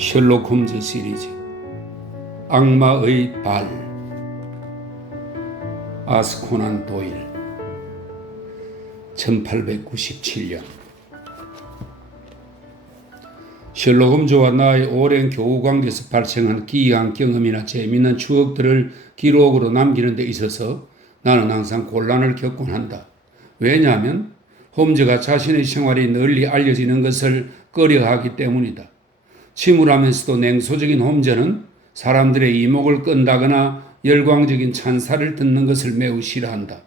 셜록 홈즈 시리즈 악마의 발 아스 코난 도일 1897년 셜록 홈즈와 나의 오랜 교우 관계에서 발생한 기이한 경험이나 재미있는 추억들을 기록으로 남기는 데 있어서 나는 항상 곤란을 겪곤 한다. 왜냐하면 홈즈가 자신의 생활이 널리 알려지는 것을 꺼려하기 때문이다. 침울하면서도 냉소적인 홈즈는 사람들의 이목을 끈다거나 열광적인 찬사를 듣는 것을 매우 싫어한다.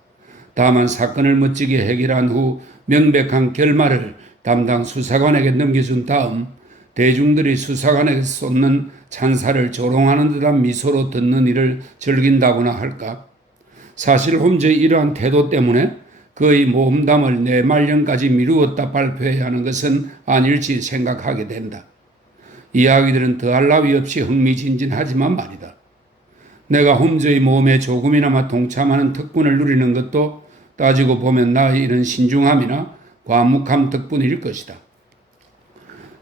다만 사건을 멋지게 해결한 후 명백한 결말을 담당 수사관에게 넘겨준 다음 대중들이 수사관에게 쏟는 찬사를 조롱하는 듯한 미소로 듣는 일을 즐긴다고나 할까? 사실 홈즈의 이러한 태도 때문에 그의 모험담을 내말년까지 미루었다 발표해야 하는 것은 아닐지 생각하게 된다. 이야기들은 더할 나위 없이 흥미진진하지만 말이다. 내가 홈즈의 모험에 조금이나마 동참하는 특권을 누리는 것도 따지고 보면 나의 이런 신중함이나 과묵함 덕분일 것이다.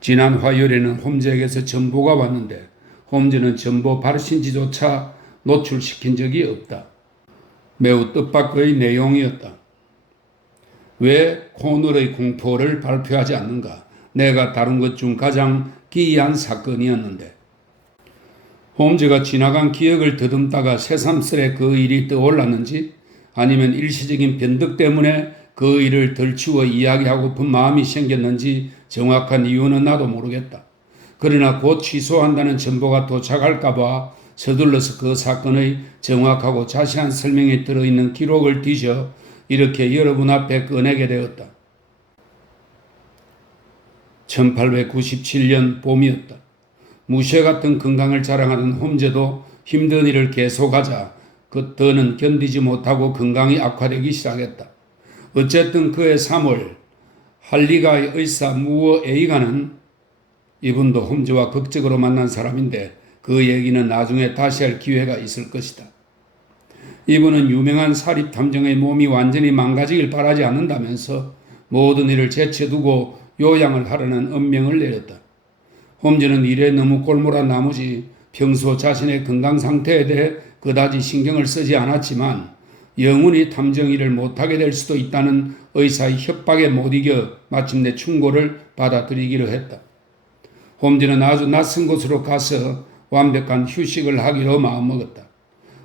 지난 화요일에는 홈즈에게서 전보가 왔는데 홈즈는 전보 발신지조차 노출시킨 적이 없다. 매우 뜻밖의 내용이었다. 왜 코널의 공포를 발표하지 않는가? 내가 다룬 것 중 가장 기이한 사건이었는데 홈즈가 지나간 기억을 더듬다가 새삼스레 그 일이 떠올랐는지 아니면 일시적인 변덕 때문에 그 일을 덜치워 이야기하고픈 마음이 생겼는지 정확한 이유는 나도 모르겠다. 그러나 곧 취소한다는 전보가 도착할까봐 서둘러서 그 사건의 정확하고 자세한 설명이 들어있는 기록을 뒤져 이렇게 여러분 앞에 꺼내게 되었다. 1897년 봄이었다. 무쇠 같은 건강을 자랑하던 홈즈도 힘든 일을 계속하자 더는 견디지 못하고 건강이 악화되기 시작했다. 어쨌든 그해 3월 할리가의 의사 무어 에이가는 이분도 홈즈와 극적으로 만난 사람인데 그 얘기는 나중에 다시 할 기회가 있을 것이다. 이분은 유명한 사립탐정의 몸이 완전히 망가지길 바라지 않는다면서 모든 일을 제쳐두고 요양을 하라는 엄명을 내렸다. 홈즈는 일에 너무 골몰한 나머지 평소 자신의 건강 상태에 대해 그다지 신경을 쓰지 않았지만 영원히 탐정 일을 못하게 될 수도 있다는 의사의 협박에 못 이겨 마침내 충고를 받아들이기로 했다. 홈즈는 아주 낯선 곳으로 가서 완벽한 휴식을 하기로 마음먹었다.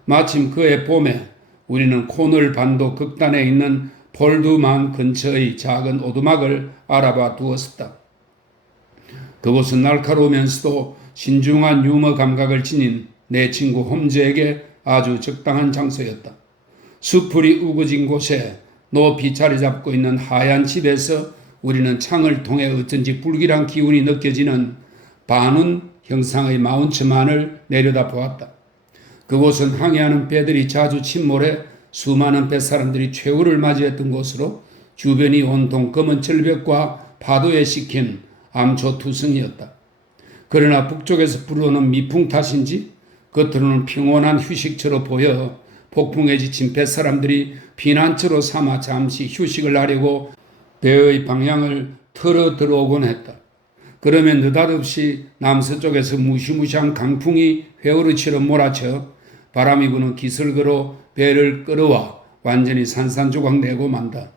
마침 그해 봄에 우리는 코널 반도 극단에 있는 폴두만 근처의 작은 오두막을 알아봐 두었었다. 그곳은 날카로우면서도 신중한 유머 감각을 지닌 내 친구 홈즈에게 아주 적당한 장소였다. 수풀이 우거진 곳에 높이 자리 잡고 있는 하얀 집에서 우리는 창을 통해 어쩐지 불길한 기운이 느껴지는 반운 형상의 마운츠만을 내려다 보았다. 그곳은 항해하는 배들이 자주 침몰해 수많은 뱃사람들이 최후를 맞이했던 곳으로 주변이 온통 검은 절벽과 파도에 씻긴 암초투성이었다. 그러나 북쪽에서 불어오는 미풍 탓인지 겉으로는 평온한 휴식처로 보여 폭풍에 지친 뱃사람들이 피난처로 삼아 잠시 휴식을 하려고 배의 방향을 틀어 들어오곤 했다. 그러면 느닷없이 남서쪽에서 무시무시한 강풍이 회오리처럼 몰아쳐 바람이 부는 기슭으로 배를 끌어와 완전히 산산조각 내고 만다.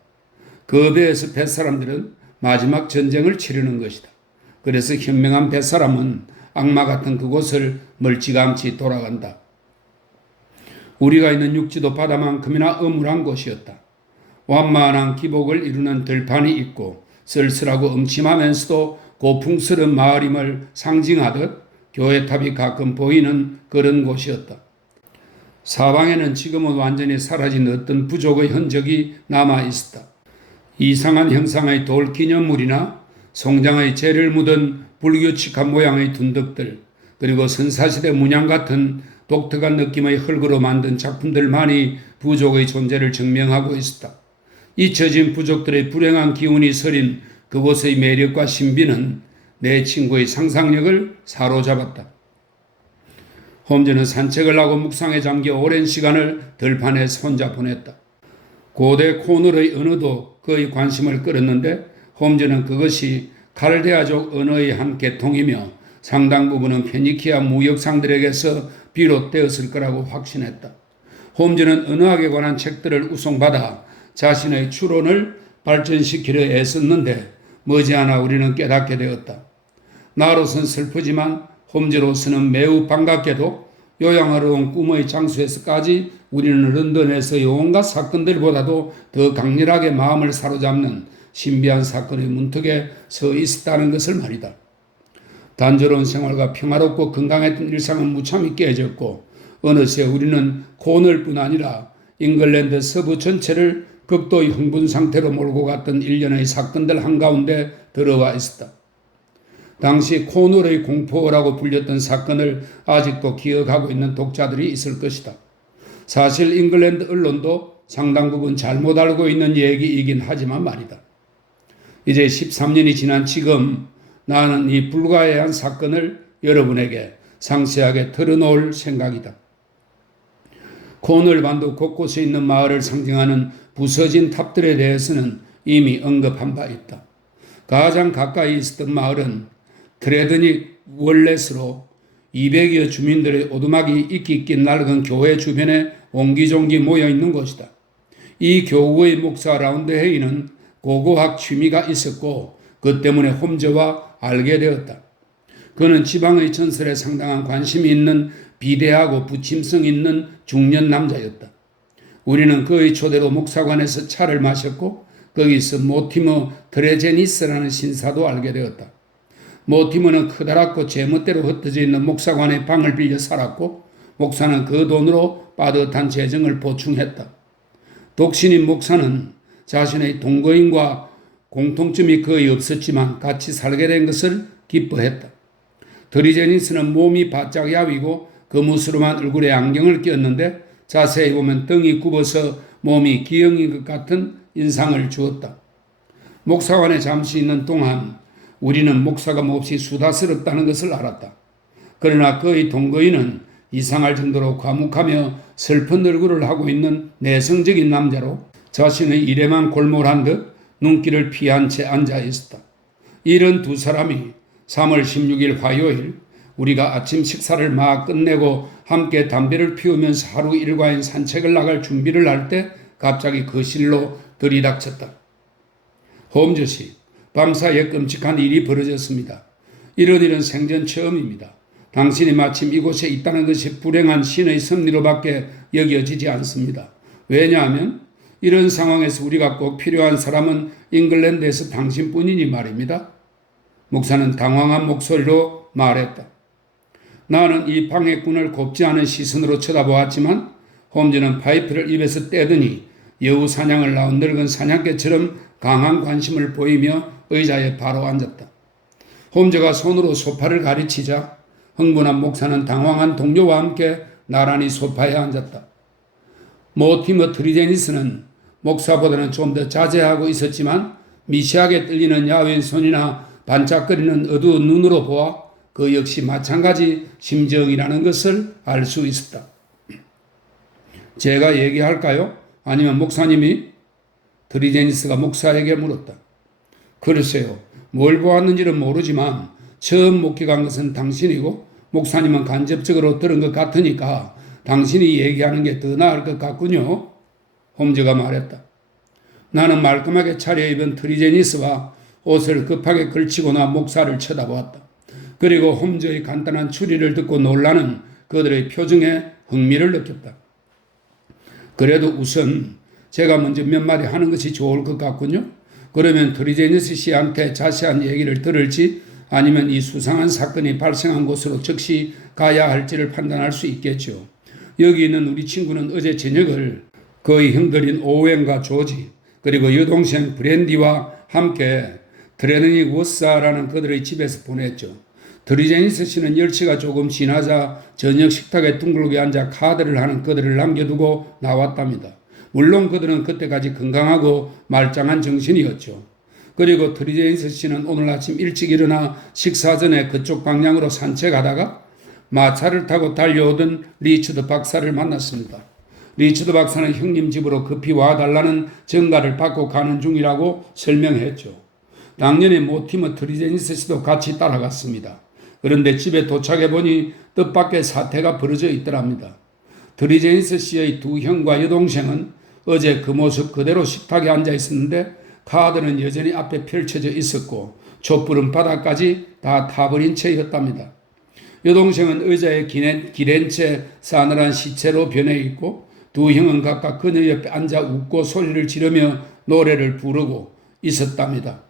그 배에서 뱃사람들은 마지막 전쟁을 치르는 것이다. 그래서 현명한 뱃사람은 악마 같은 그곳을 멀찌감치 돌아간다. 우리가 있는 육지도 바다만큼이나 âm울한 곳이었다. 완만한 기복을 이루는 들판이 있고 쓸쓸하고 음침하면서도 고풍스러운 마을임을 상징하듯 교회탑이 가끔 보이는 그런 곳이었다. 사방에는 지금은 완전히 사라진 어떤 부족의 흔적이 남아 있었다. 이상한 형상의 돌 기념물이나 송장의 재를 묻은 불규칙한 모양의 둔덕들, 그리고 선사시대 문양 같은 독특한 느낌의 흙으로 만든 작품들만이 부족의 존재를 증명하고 있었다. 잊혀진 부족들의 불행한 기운이 서린 그곳의 매력과 신비는 내 친구의 상상력을 사로잡았다. 홈즈는 산책을 하고 묵상에 잠겨 오랜 시간을 들판에서 혼자 보냈다. 고대 코널의 언어도 그의 관심을 끌었는데 홈즈는 그것이 칼데아족 언어의 한 계통이며 상당 부분은 페니키아 무역상들에게서 비롯되었을 거라고 확신했다. 홈즈는 언어학에 관한 책들을 우송받아 자신의 추론을 발전시키려 애썼는데 머지않아 우리는 깨닫게 되었다. 나로선 슬프지만 홈즈로서는 매우 반갑게도 요양하러 온 꿈의 장소에서까지 우리는 런던에서 온갖 사건들보다도 더 강렬하게 마음을 사로잡는 신비한 사건의 문턱에 서 있었다는 것을 말이다. 단조로운 생활과 평화롭고 건강했던 일상은 무참히 깨졌고 어느새 우리는 코널뿐 아니라 잉글랜드 서부 전체를 극도의 흥분 상태로 몰고 갔던 일련의 사건들 한가운데 들어와 있었다. 당시 코널의 공포라고 불렸던 사건을 아직도 기억하고 있는 독자들이 있을 것이다. 사실 잉글랜드 언론도 상당 부분 잘못 알고 있는 얘기이긴 하지만 말이다. 이제 13년이 지난 지금 나는 이 불가해한 사건을 여러분에게 상세하게 털어놓을 생각이다. 코널 반도 곳곳에 있는 마을을 상징하는 부서진 탑들에 대해서는 이미 언급한 바 있다. 가장 가까이 있었던 마을은 트레드닉 월렛으로 200여 주민들의 오두막이 있기 낡은 교회 주변에 옹기종기 모여있는 곳이다. 이 교구의 목사 라운드헤이는 고고학 취미가 있었고 그 때문에 홈즈와 알게 되었다. 그는 지방의 전설에 상당한 관심이 있는 비대하고 부침성 있는 중년 남자였다. 우리는 그의 초대로 목사관에서 차를 마셨고 거기서 모티머 드레제니스라는 신사도 알게 되었다. 모티머는 크다랗고 제멋대로 흩어져 있는 목사관의 방을 빌려 살았고 목사는 그 돈으로 빠듯한 재정을 보충했다. 독신인 목사는 자신의 동거인과 공통점이 거의 없었지만 같이 살게 된 것을 기뻐했다. 드리제니스는 몸이 바짝 야위고 거무스름한 얼굴에 안경을 끼었는데 자세히 보면 등이 굽어서 몸이 기형인 것 같은 인상을 주었다. 목사관에 잠시 있는 동안 우리는 목사가 몹시 수다스럽다는 것을 알았다. 그러나 그의 동거인은 이상할 정도로 과묵하며 슬픈 얼굴을 하고 있는 내성적인 남자로 자신의 일에만 골몰한 듯 눈길을 피한 채 앉아 있었다. 이런 두 사람이 3월 16일 화요일 우리가 아침 식사를 막 끝내고 함께 담배를 피우면서 하루 일과인 산책을 나갈 준비를 할 때 갑자기 거실로 들이닥쳤다. 홈즈 씨, 밤사이에 끔찍한 일이 벌어졌습니다. 이런 일은 생전 처음입니다. 당신이 마침 이곳에 있다는 것이 불행한 신의 섭리로밖에 여겨지지 않습니다. 왜냐하면 이런 상황에서 우리가 꼭 필요한 사람은 잉글랜드에서 당신뿐이니 말입니다. 목사는 당황한 목소리로 말했다. 나는 이 방해꾼을 곱지 않은 시선으로 쳐다보았지만 홈즈는 파이프를 입에서 떼더니 여우 사냥을 나온 늙은 사냥개처럼 강한 관심을 보이며 의자에 바로 앉았다. 홈즈가 손으로 소파를 가리치자 흥분한 목사는 당황한 동료와 함께 나란히 소파에 앉았다. 모티머 트리제니스는 목사보다는 좀 더 자제하고 있었지만 미시하게 떨리는 야윈 손이나 반짝거리는 어두운 눈으로 보아 그 역시 마찬가지 심정이라는 것을 알 수 있었다. 제가 얘기할까요? 아니면 목사님이? 트리제니스가 목사에게 물었다. 글쎄요. 뭘 보았는지는 모르지만 처음 목격한 것은 당신이고 목사님은 간접적으로 들은 것 같으니까 당신이 얘기하는 게 더 나을 것 같군요. 홈즈가 말했다. 나는 말끔하게 차려입은 트리제니스와 옷을 급하게 걸치고나 목사를 쳐다보았다. 그리고 홈즈의 간단한 추리를 듣고 놀라는 그들의 표정에 흥미를 느꼈다. 그래도 우선 제가 먼저 몇 마디 하는 것이 좋을 것 같군요. 그러면 트리제니스 씨한테 자세한 얘기를 들을지 아니면 이 수상한 사건이 발생한 곳으로 즉시 가야 할지를 판단할 수 있겠죠. 여기 있는 우리 친구는 어제 저녁을 그의 형들인 오웬과 조지 그리고 여동생 브랜디와 함께 트레드닉 워사라는 그들의 집에서 보냈죠. 트리제니스 씨는 열차가 조금 지나자 저녁 식탁에 둥글게 앉아 카드를 하는 그들을 남겨두고 나왔답니다. 물론 그들은 그때까지 건강하고 말짱한 정신이었죠. 그리고 트리제니스 씨는 오늘 아침 일찍 일어나 식사 전에 그쪽 방향으로 산책하다가 마차를 타고 달려오던 리처드 박사를 만났습니다. 리처드 박사는 형님 집으로 급히 와달라는 전가를 받고 가는 중이라고 설명했죠. 당연히 모티머 트리제니스 씨도 같이 따라갔습니다. 그런데 집에 도착해 보니 뜻밖의 사태가 벌어져 있더랍니다. 드리제니스 씨의 두 형과 여동생은 어제 그 모습 그대로 식탁에 앉아 있었는데 카드는 여전히 앞에 펼쳐져 있었고 촛불은 바닥까지 다 타버린 채였답니다. 여동생은 의자에 기랜 채 싸늘한 시체로 변해 있고 두 형은 각각 그녀 옆에 앉아 웃고 소리를 지르며 노래를 부르고 있었답니다.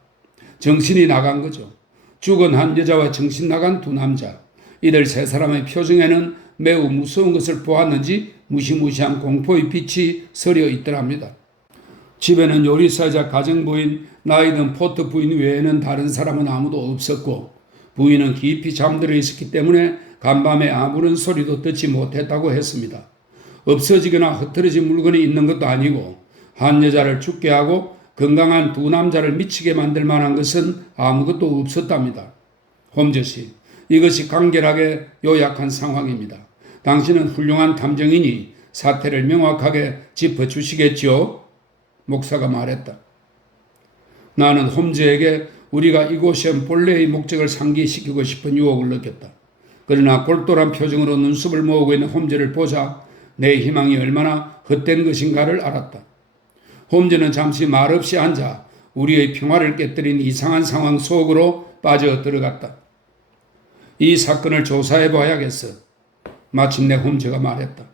정신이 나간 거죠. 죽은 한 여자와 정신 나간 두 남자. 이들 세 사람의 표정에는 매우 무서운 것을 보았는지 무시무시한 공포의 빛이 서려 있더랍니다. 집에는 요리사이자 가정부인 나이든 포트 부인 외에는 다른 사람은 아무도 없었고 부인은 깊이 잠들어 있었기 때문에 간밤에 아무런 소리도 듣지 못했다고 했습니다. 없어지거나 흩어진 물건이 있는 것도 아니고 한 여자를 죽게 하고 건강한 두 남자를 미치게 만들 만한 것은 아무것도 없었답니다. 홈즈 씨, 이것이 간결하게 요약한 상황입니다. 당신은 훌륭한 탐정이니 사태를 명확하게 짚어주시겠죠? 목사가 말했다. 나는 홈즈에게 우리가 이곳에 본래의 목적을 상기시키고 싶은 유혹을 느꼈다. 그러나 골똘한 표정으로 눈썹을 모으고 있는 홈즈를 보자 내 희망이 얼마나 헛된 것인가를 알았다. 홈즈는 잠시 말없이 앉아 우리의 평화를 깨뜨린 이상한 상황 속으로 빠져 들어갔다. 이 사건을 조사해 봐야겠어. 마침내 홈즈가 말했다.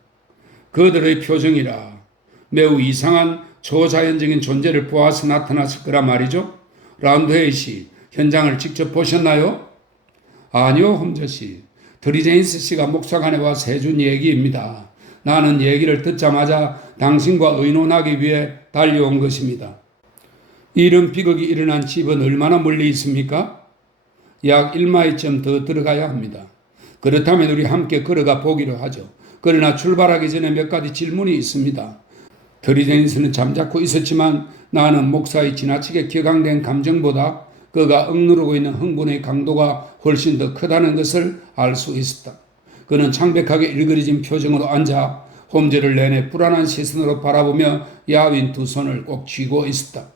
그들의 표정이라 매우 이상한 초자연적인 존재를 보아서 나타났을 거란 말이죠. 라운드헤이 씨, 현장을 직접 보셨나요? 아니요, 홈즈 씨. 드리제니스 씨가 목사관에 와서 해준 얘기입니다. 나는 얘기를 듣자마자 당신과 의논하기 위해 달려온 것입니다. 이런 비극이 일어난 집은 얼마나 멀리 있습니까? 약 1마일쯤 더 들어가야 합니다. 그렇다면 우리 함께 걸어가 보기로 하죠. 그러나 출발하기 전에 몇 가지 질문이 있습니다. 드리제니스는 잠자코 있었지만 나는 목사의 지나치게 격앙된 감정보다 그가 억누르고 있는 흥분의 강도가 훨씬 더 크다는 것을 알 수 있었다. 그는 창백하게 일그러진 표정으로 앉아 홈즈를 내내 불안한 시선으로 바라보며 야윈 두 손을 꼭 쥐고 있었다.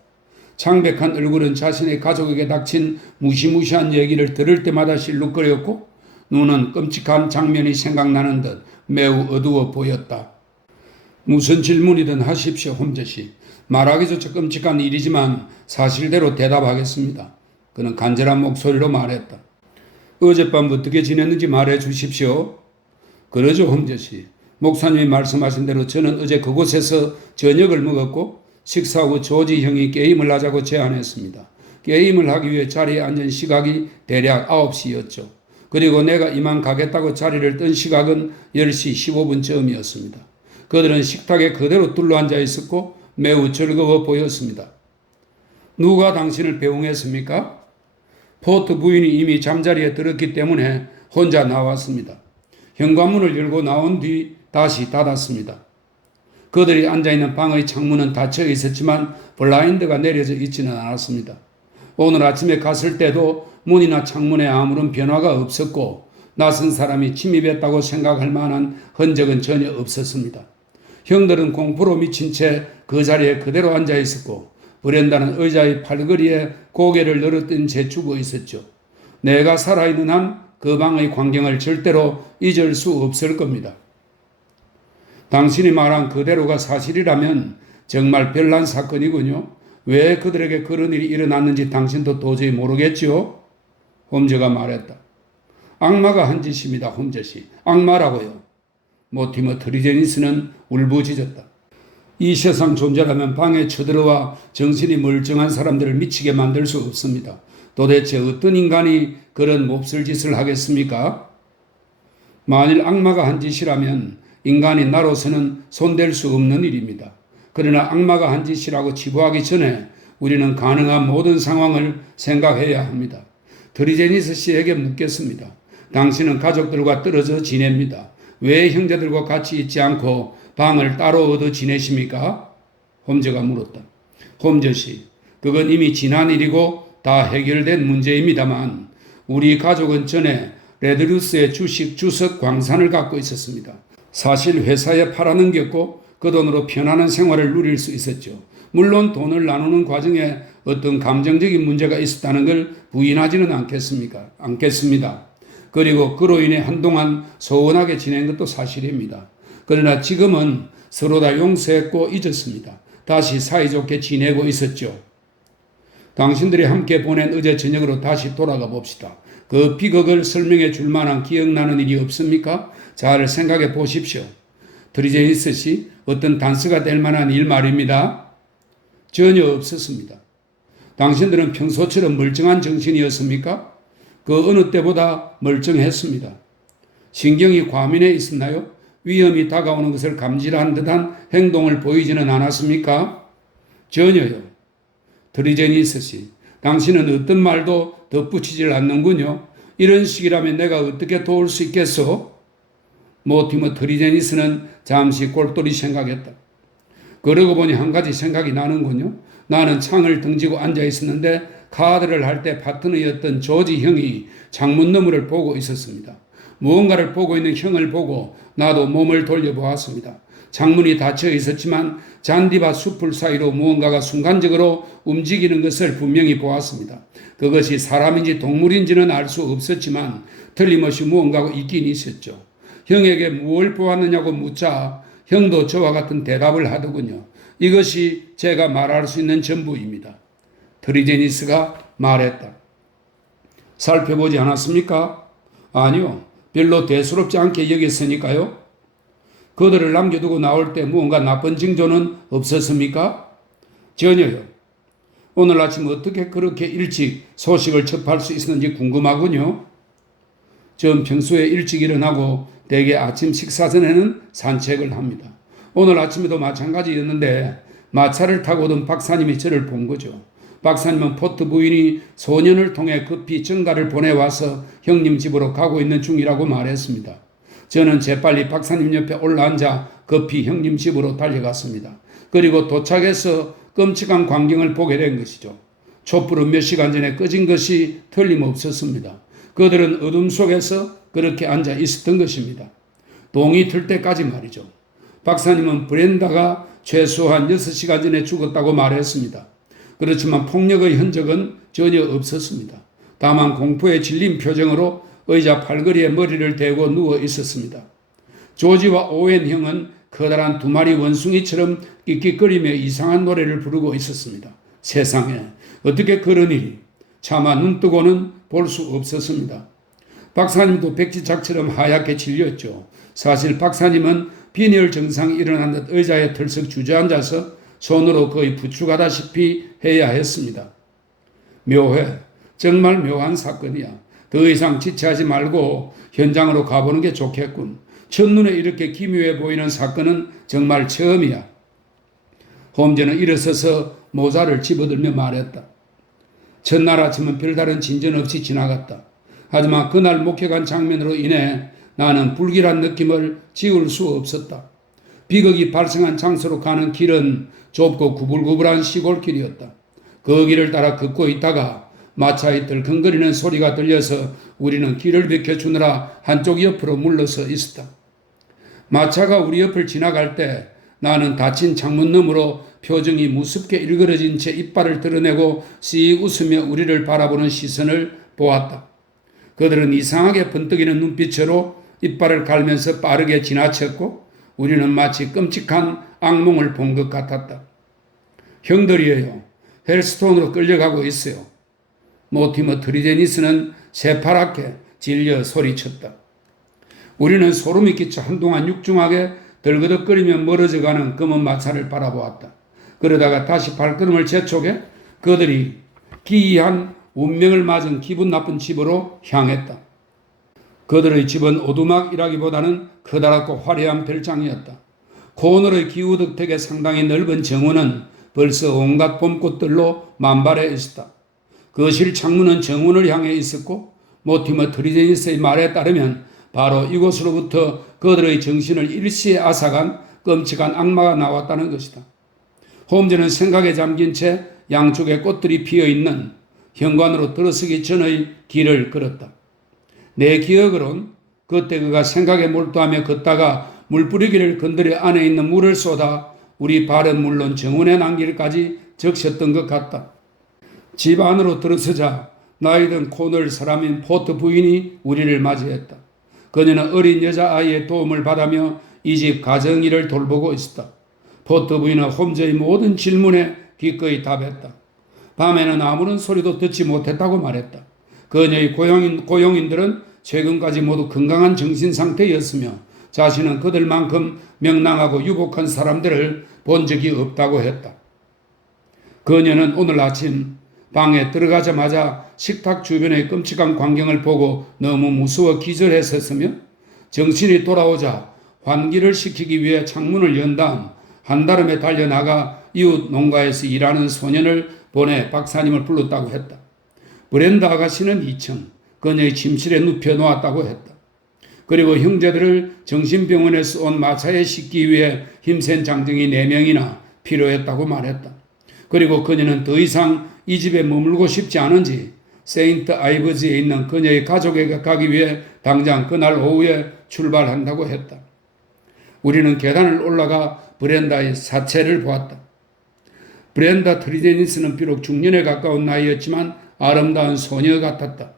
창백한 얼굴은 자신의 가족에게 닥친 무시무시한 얘기를 들을 때마다 실룩거렸고 눈은 끔찍한 장면이 생각나는 듯 매우 어두워 보였다. 무슨 질문이든 하십시오, 홈즈 씨. 말하기조차 끔찍한 일이지만 사실대로 대답하겠습니다. 그는 간절한 목소리로 말했다. 어젯밤 어떻게 지냈는지 말해 주십시오. 그러죠, 홈즈 씨. 목사님이 말씀하신 대로 저는 어제 그곳에서 저녁을 먹었고 식사 후 조지 형이 게임을 하자고 제안했습니다. 게임을 하기 위해 자리에 앉은 시각이 대략 9시였죠. 그리고 내가 이만 가겠다고 자리를 뜬 시각은 10시 15분쯤이었습니다. 그들은 식탁에 그대로 둘러앉아 있었고 매우 즐거워 보였습니다. 누가 당신을 배웅했습니까? 포트 부인이 이미 잠자리에 들었기 때문에 혼자 나왔습니다. 현관문을 열고 나온 뒤 다시 닫았습니다. 그들이 앉아있는 방의 창문은 닫혀 있었지만 블라인드가 내려져 있지는 않았습니다. 오늘 아침에 갔을 때도 문이나 창문에 아무런 변화가 없었고 낯선 사람이 침입했다고 생각할 만한 흔적은 전혀 없었습니다. 형들은 공포로 미친 채 그 자리에 그대로 앉아 있었고 브렌다는 의자의 팔걸이에 고개를 늘어뜬 채 죽어 있었죠. 내가 살아있는 한 그 방의 광경을 절대로 잊을 수 없을 겁니다. 당신이 말한 그대로가 사실이라면 정말 별난 사건이군요. 왜 그들에게 그런 일이 일어났는지 당신도 도저히 모르겠죠? 홈즈가 말했다. 악마가 한 짓입니다, 홈즈 씨. 악마라고요. 모티머 드리제니스는 울부짖었다. 이 세상 존재라면 방에 쳐들어와 정신이 멀쩡한 사람들을 미치게 만들 수 없습니다. 도대체 어떤 인간이 그런 몹쓸 짓을 하겠습니까? 만일 악마가 한 짓이라면 인간이 나로서는 손댈 수 없는 일입니다. 그러나 악마가 한 짓이라고 치부하기 전에 우리는 가능한 모든 상황을 생각해야 합니다. 드리제니스 씨에게 묻겠습니다. 당신은 가족들과 떨어져 지냅니다. 왜 형제들과 같이 있지 않고 방을 따로 얻어 지내십니까? 홈즈가 물었다. 홈즈 씨, 그건 이미 지난 일이고 다 해결된 문제입니다만 우리 가족은 전에 레드루스의 주석 광산을 갖고 있었습니다. 사실 회사에 팔아넘겼고 그 돈으로 편안한 생활을 누릴 수 있었죠. 물론 돈을 나누는 과정에 어떤 감정적인 문제가 있었다는 걸 부인하지는 않겠습니다. 그리고 그로 인해 한동안 소원하게 지낸 것도 사실입니다. 그러나 지금은 서로 다 용서했고 잊었습니다. 다시 사이좋게 지내고 있었죠. 당신들이 함께 보낸 어제 저녁으로 다시 돌아가 봅시다. 그 비극을 설명해 줄 만한 기억나는 일이 없습니까? 잘 생각해 보십시오. 트리제니스 씨, 어떤 단서가 될 만한 일 말입니다. 전혀 없었습니다. 당신들은 평소처럼 멀쩡한 정신이었습니까? 그 어느 때보다 멀쩡했습니다. 신경이 과민해 있었나요? 위험이 다가오는 것을 감지한 듯한 행동을 보이지는 않았습니까? 전혀요. 트리제니스 씨, 당신은 어떤 말도 덧붙이질 않는군요. 이런 식이라면 내가 어떻게 도울 수 있겠소? 모티머 트리제니스는 잠시 꼴똘히 생각했다. 그러고 보니 한 가지 생각이 나는군요. 나는 창을 등지고 앉아 있었는데 카드를 할 때 파트너였던 조지 형이 창문 너머를 보고 있었습니다. 무언가를 보고 있는 형을 보고 나도 몸을 돌려보았습니다. 창문이 닫혀 있었지만 잔디밭 숲을 사이로 무언가가 순간적으로 움직이는 것을 분명히 보았습니다. 그것이 사람인지 동물인지는 알 수 없었지만 틀림없이 무언가가 있긴 있었죠. 형에게 무엇을 보았느냐고 묻자 형도 저와 같은 대답을 하더군요. 이것이 제가 말할 수 있는 전부입니다. 트리제니스가 말했다. 살펴보지 않았습니까? 아니요. 별로 대수롭지 않게 여겼으니까요. 그들을 남겨두고 나올 때 무언가 나쁜 징조는 없었습니까? 전혀요. 오늘 아침 어떻게 그렇게 일찍 소식을 접할 수 있었는지 궁금하군요. 전 평소에 일찍 일어나고 대개 아침 식사 전에는 산책을 합니다. 오늘 아침에도 마찬가지였는데 마차를 타고 오던 박사님이 저를 본 거죠. 박사님은 포트 부인이 소년을 통해 급히 전가를 보내와서 형님 집으로 가고 있는 중이라고 말했습니다. 저는 재빨리 박사님 옆에 올라앉아 급히 형님 집으로 달려갔습니다. 그리고 도착해서 끔찍한 광경을 보게 된 것이죠. 촛불은 몇 시간 전에 꺼진 것이 틀림없었습니다. 그들은 어둠 속에서 그렇게 앉아 있었던 것입니다. 동이 틀 때까지 말이죠. 박사님은 브렌다가 최소한 6시간 전에 죽었다고 말했습니다. 그렇지만 폭력의 흔적은 전혀 없었습니다. 다만 공포에 질린 표정으로 의자 팔걸이에 머리를 대고 누워 있었습니다. 조지와 오웬 형은 커다란 두 마리 원숭이처럼 끽끽거리며 이상한 노래를 부르고 있었습니다. 세상에 어떻게 그런 일이 차마 눈 뜨고는 볼 수 없었습니다. 박사님도 백지작처럼 하얗게 질렸죠. 사실 박사님은 빈혈 증상이 일어난 듯 의자에 털썩 주저앉아서 손으로 거의 부축하다시피 해야 했습니다. 묘해. 정말 묘한 사건이야. 더 이상 지체하지 말고 현장으로 가보는 게 좋겠군. 첫눈에 이렇게 기묘해 보이는 사건은 정말 처음이야. 홈즈는 일어서서 모자를 집어들며 말했다. 첫날 아침은 별다른 진전 없이 지나갔다. 하지만 그날 목격한 장면으로 인해 나는 불길한 느낌을 지울 수 없었다. 비극이 발생한 장소로 가는 길은 좁고 구불구불한 시골길이었다. 그 길을 따라 걷고 있다가 마차의 덜컹거리는 소리가 들려서 우리는 길을 비켜주느라 한쪽 옆으로 물러서 있었다. 마차가 우리 옆을 지나갈 때 나는 닫힌 창문 너머로 표정이 무섭게 일그러진 채 이빨을 드러내고 씩 웃으며 우리를 바라보는 시선을 보았다. 그들은 이상하게 번뜩이는 눈빛으로 이빨을 갈면서 빠르게 지나쳤고 우리는 마치 끔찍한 악몽을 본 것 같았다. 형들이에요. 헬스톤으로 끌려가고 있어요. 모티머 트리제니스는 새파랗게 질려 소리쳤다. 우리는 소름이 끼쳐 한동안 육중하게 덜그덕거리며 멀어져가는 검은 마차를 바라보았다. 그러다가 다시 발걸음을 재촉해 그들이 기이한 운명을 맞은 기분 나쁜 집으로 향했다. 그들의 집은 오두막이라기보다는 커다랗고 화려한 별장이었다. 고너의 기우덕택의 상당히 넓은 정원은 벌써 온갖 봄꽃들로 만발해 있었다. 거실 창문은 정원을 향해 있었고 모티머 트리제니스의 말에 따르면 바로 이곳으로부터 그들의 정신을 일시에 앗아간 끔찍한 악마가 나왔다는 것이다. 홈즈는 생각에 잠긴 채 양쪽에 꽃들이 피어있는 현관으로 들어서기 전의 길을 걸었다. 내 기억으론 그때 그가 생각에 몰두하며 걷다가 물뿌리기를 건드려 안에 있는 물을 쏟아 우리 발은 물론 정원에 남길까지 적셨던 것 같다. 집 안으로 들어서자 나이든 코널 사람인 포트 부인이 우리를 맞이했다. 그녀는 어린 여자아이의 도움을 받으며 이 집 가정일을 돌보고 있었다. 포트 부인은 홈즈의 모든 질문에 기꺼이 답했다. 밤에는 아무런 소리도 듣지 못했다고 말했다. 그녀의 고용인들은 최근까지 모두 건강한 정신 상태였으며 자신은 그들만큼 명랑하고 유복한 사람들을 본 적이 없다고 했다. 그녀는 오늘 아침 방에 들어가자마자 식탁 주변의 끔찍한 광경을 보고 너무 무서워 기절했었으며 정신이 돌아오자 환기를 시키기 위해 창문을 연 다음 한달음에 달려나가 이웃 농가에서 일하는 소년을 보내 박사님을 불렀다고 했다. 브렌다 아가씨는 2층 그녀의 침실에 눕혀 놓았다고 했다. 그리고 형제들을 정신병원에서 온 마차에 싣기 위해 힘센 장정이 4명이나 필요했다고 말했다. 그리고 그녀는 더 이상 이 집에 머물고 싶지 않은지 세인트 아이버즈에 있는 그녀의 가족에게 가기 위해 당장 그날 오후에 출발한다고 했다. 우리는 계단을 올라가 브렌다의 사체를 보았다. 브렌다 트리제니스는 비록 중년에 가까운 나이였지만 아름다운 소녀 같았다.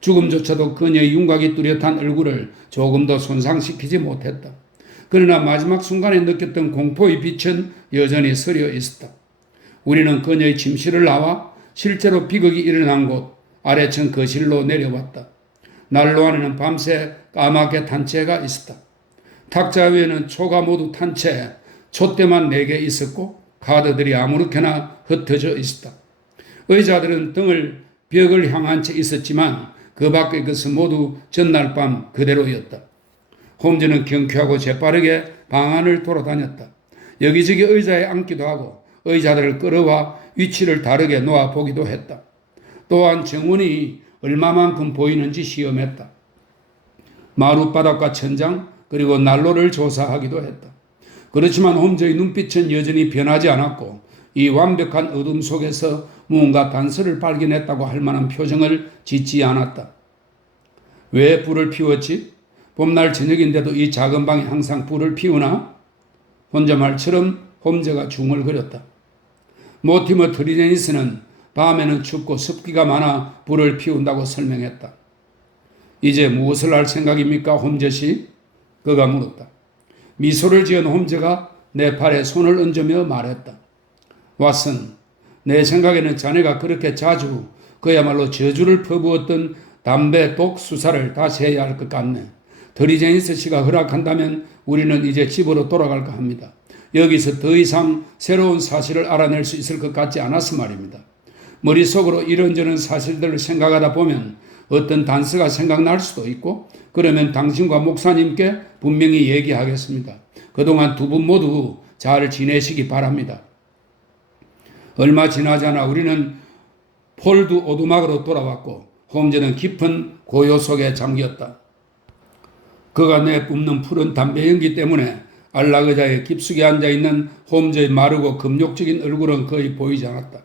죽음조차도 그녀의 윤곽이 뚜렷한 얼굴을 조금 더 손상시키지 못했다. 그러나 마지막 순간에 느꼈던 공포의 빛은 여전히 서려 있었다. 우리는 그녀의 침실을 나와 실제로 비극이 일어난 곳 아래층 거실로 내려왔다. 난로 안에는 밤새 까맣게 탄 채가 있었다. 탁자 위에는 초가 모두 탄 채, 촛대만 4개 있었고 카드들이 아무렇게나 흩어져 있었다. 의자들은 등을 벽을 향한 채 있었지만 그 밖의 것은 모두 전날 밤 그대로였다. 홈즈는 경쾌하고 재빠르게 방 안을 돌아다녔다. 여기저기 의자에 앉기도 하고 의자들을 끌어와 위치를 다르게 놓아보기도 했다. 또한 정원이 얼마만큼 보이는지 시험했다. 마룻바닥과 천장 그리고 난로를 조사하기도 했다. 그렇지만 홈즈의 눈빛은 여전히 변하지 않았고 이 완벽한 어둠 속에서 무언가 단서를 발견했다고 할 만한 표정을 짓지 않았다. 왜 불을 피웠지? 봄날 저녁인데도 이 작은 방에 항상 불을 피우나? 혼잣말처럼 홈즈가 중얼거렸다. 모티머 트리제니스는 밤에는 춥고 습기가 많아 불을 피운다고 설명했다. 이제 무엇을 할 생각입니까, 홈즈 씨? 그가 물었다. 미소를 지은 홈즈가 내 팔에 손을 얹으며 말했다. 왓슨, 내 생각에는 자네가 그렇게 자주 그야말로 저주를 퍼부었던 담배 독 수사를 다시 해야 할 것 같네. 트리제니스 씨가 허락한다면 우리는 이제 집으로 돌아갈까 합니다. 여기서 더 이상 새로운 사실을 알아낼 수 있을 것 같지 않아서 말입니다. 머릿속으로 이런저런 사실들을 생각하다 보면 어떤 단서가 생각날 수도 있고 그러면 당신과 목사님께 분명히 얘기하겠습니다. 그동안 두 분 모두 잘 지내시기 바랍니다. 얼마 지나지 않아 우리는 폴드 오두막으로 돌아왔고 홈즈는 깊은 고요 속에 잠겼다. 그가 내뿜는 푸른 담배 연기 때문에 안락의자에 깊숙이 앉아있는 홈즈의 마르고 금욕적인 얼굴은 거의 보이지 않았다.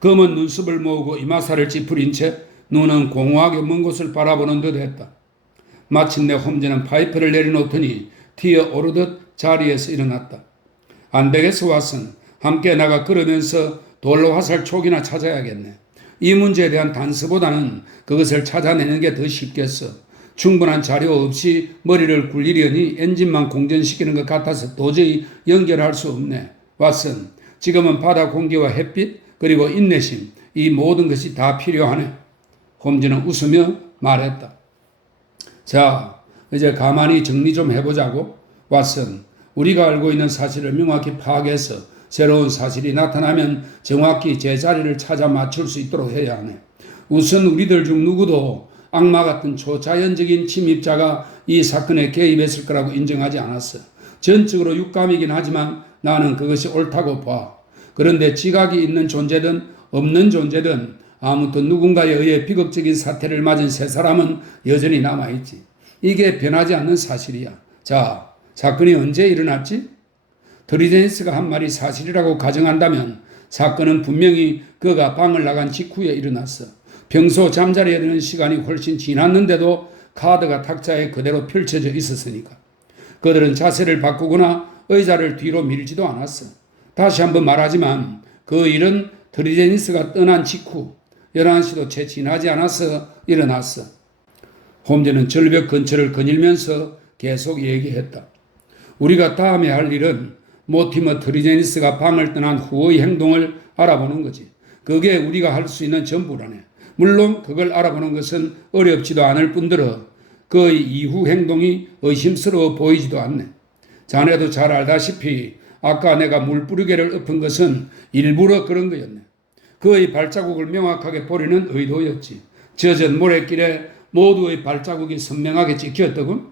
검은 눈썹을 모으고 이마살을 찌푸린 채 눈은 공허하게 먼 곳을 바라보는 듯 했다. 마침내 홈즈는 파이프를 내려놓더니 튀어 오르듯 자리에서 일어났다. 안 되겠어, 왓슨. 함께 나가 걸으면서 돌로 화살 촉이나 찾아야겠네. 이 문제에 대한 단서보다는 그것을 찾아내는 게 더 쉽겠어. 충분한 자료 없이 머리를 굴리려니 엔진만 공전시키는 것 같아서 도저히 연결할 수 없네. 왓슨, 지금은 바다 공기와 햇빛 그리고 인내심 이 모든 것이 다 필요하네. 홈즈는 웃으며 말했다. 자, 이제 가만히 정리 좀 해보자고. 왓슨, 우리가 알고 있는 사실을 명확히 파악해서 새로운 사실이 나타나면 정확히 제자리를 찾아 맞출 수 있도록 해야 하네. 우선 우리들 중 누구도 악마 같은 초자연적인 침입자가 이 사건에 개입했을 거라고 인정하지 않았어. 전적으로 육감이긴 하지만 나는 그것이 옳다고 봐. 그런데 지각이 있는 존재든 없는 존재든 아무튼 누군가에 의해 비극적인 사태를 맞은 세 사람은 여전히 남아있지. 이게 변하지 않는 사실이야. 자, 사건이 언제 일어났지? 트리제니스가 한 말이 사실이라고 가정한다면 사건은 분명히 그가 방을 나간 직후에 일어났어. 평소 잠자리에 드는 시간이 훨씬 지났는데도 카드가 탁자에 그대로 펼쳐져 있었으니까. 그들은 자세를 바꾸거나 의자를 뒤로 밀지도 않았어. 다시 한번 말하지만 그 일은 트리제니스가 떠난 직후 11시도 채 지나지 않아서 일어났어. 홈즈는 절벽 근처를 거닐면서 계속 얘기했다. 우리가 다음에 할 일은 모티머 트리제니스가 방을 떠난 후의 행동을 알아보는 거지. 그게 우리가 할 수 있는 전부라네. 물론 그걸 알아보는 것은 어렵지도 않을 뿐더러 그의 이후 행동이 의심스러워 보이지도 않네. 자네도 잘 알다시피 아까 내가 물뿌리개를 엎은 것은 일부러 그런 거였네. 그의 발자국을 명확하게 보리는 의도였지. 젖은 모래길에 모두의 발자국이 선명하게 찍혔더군.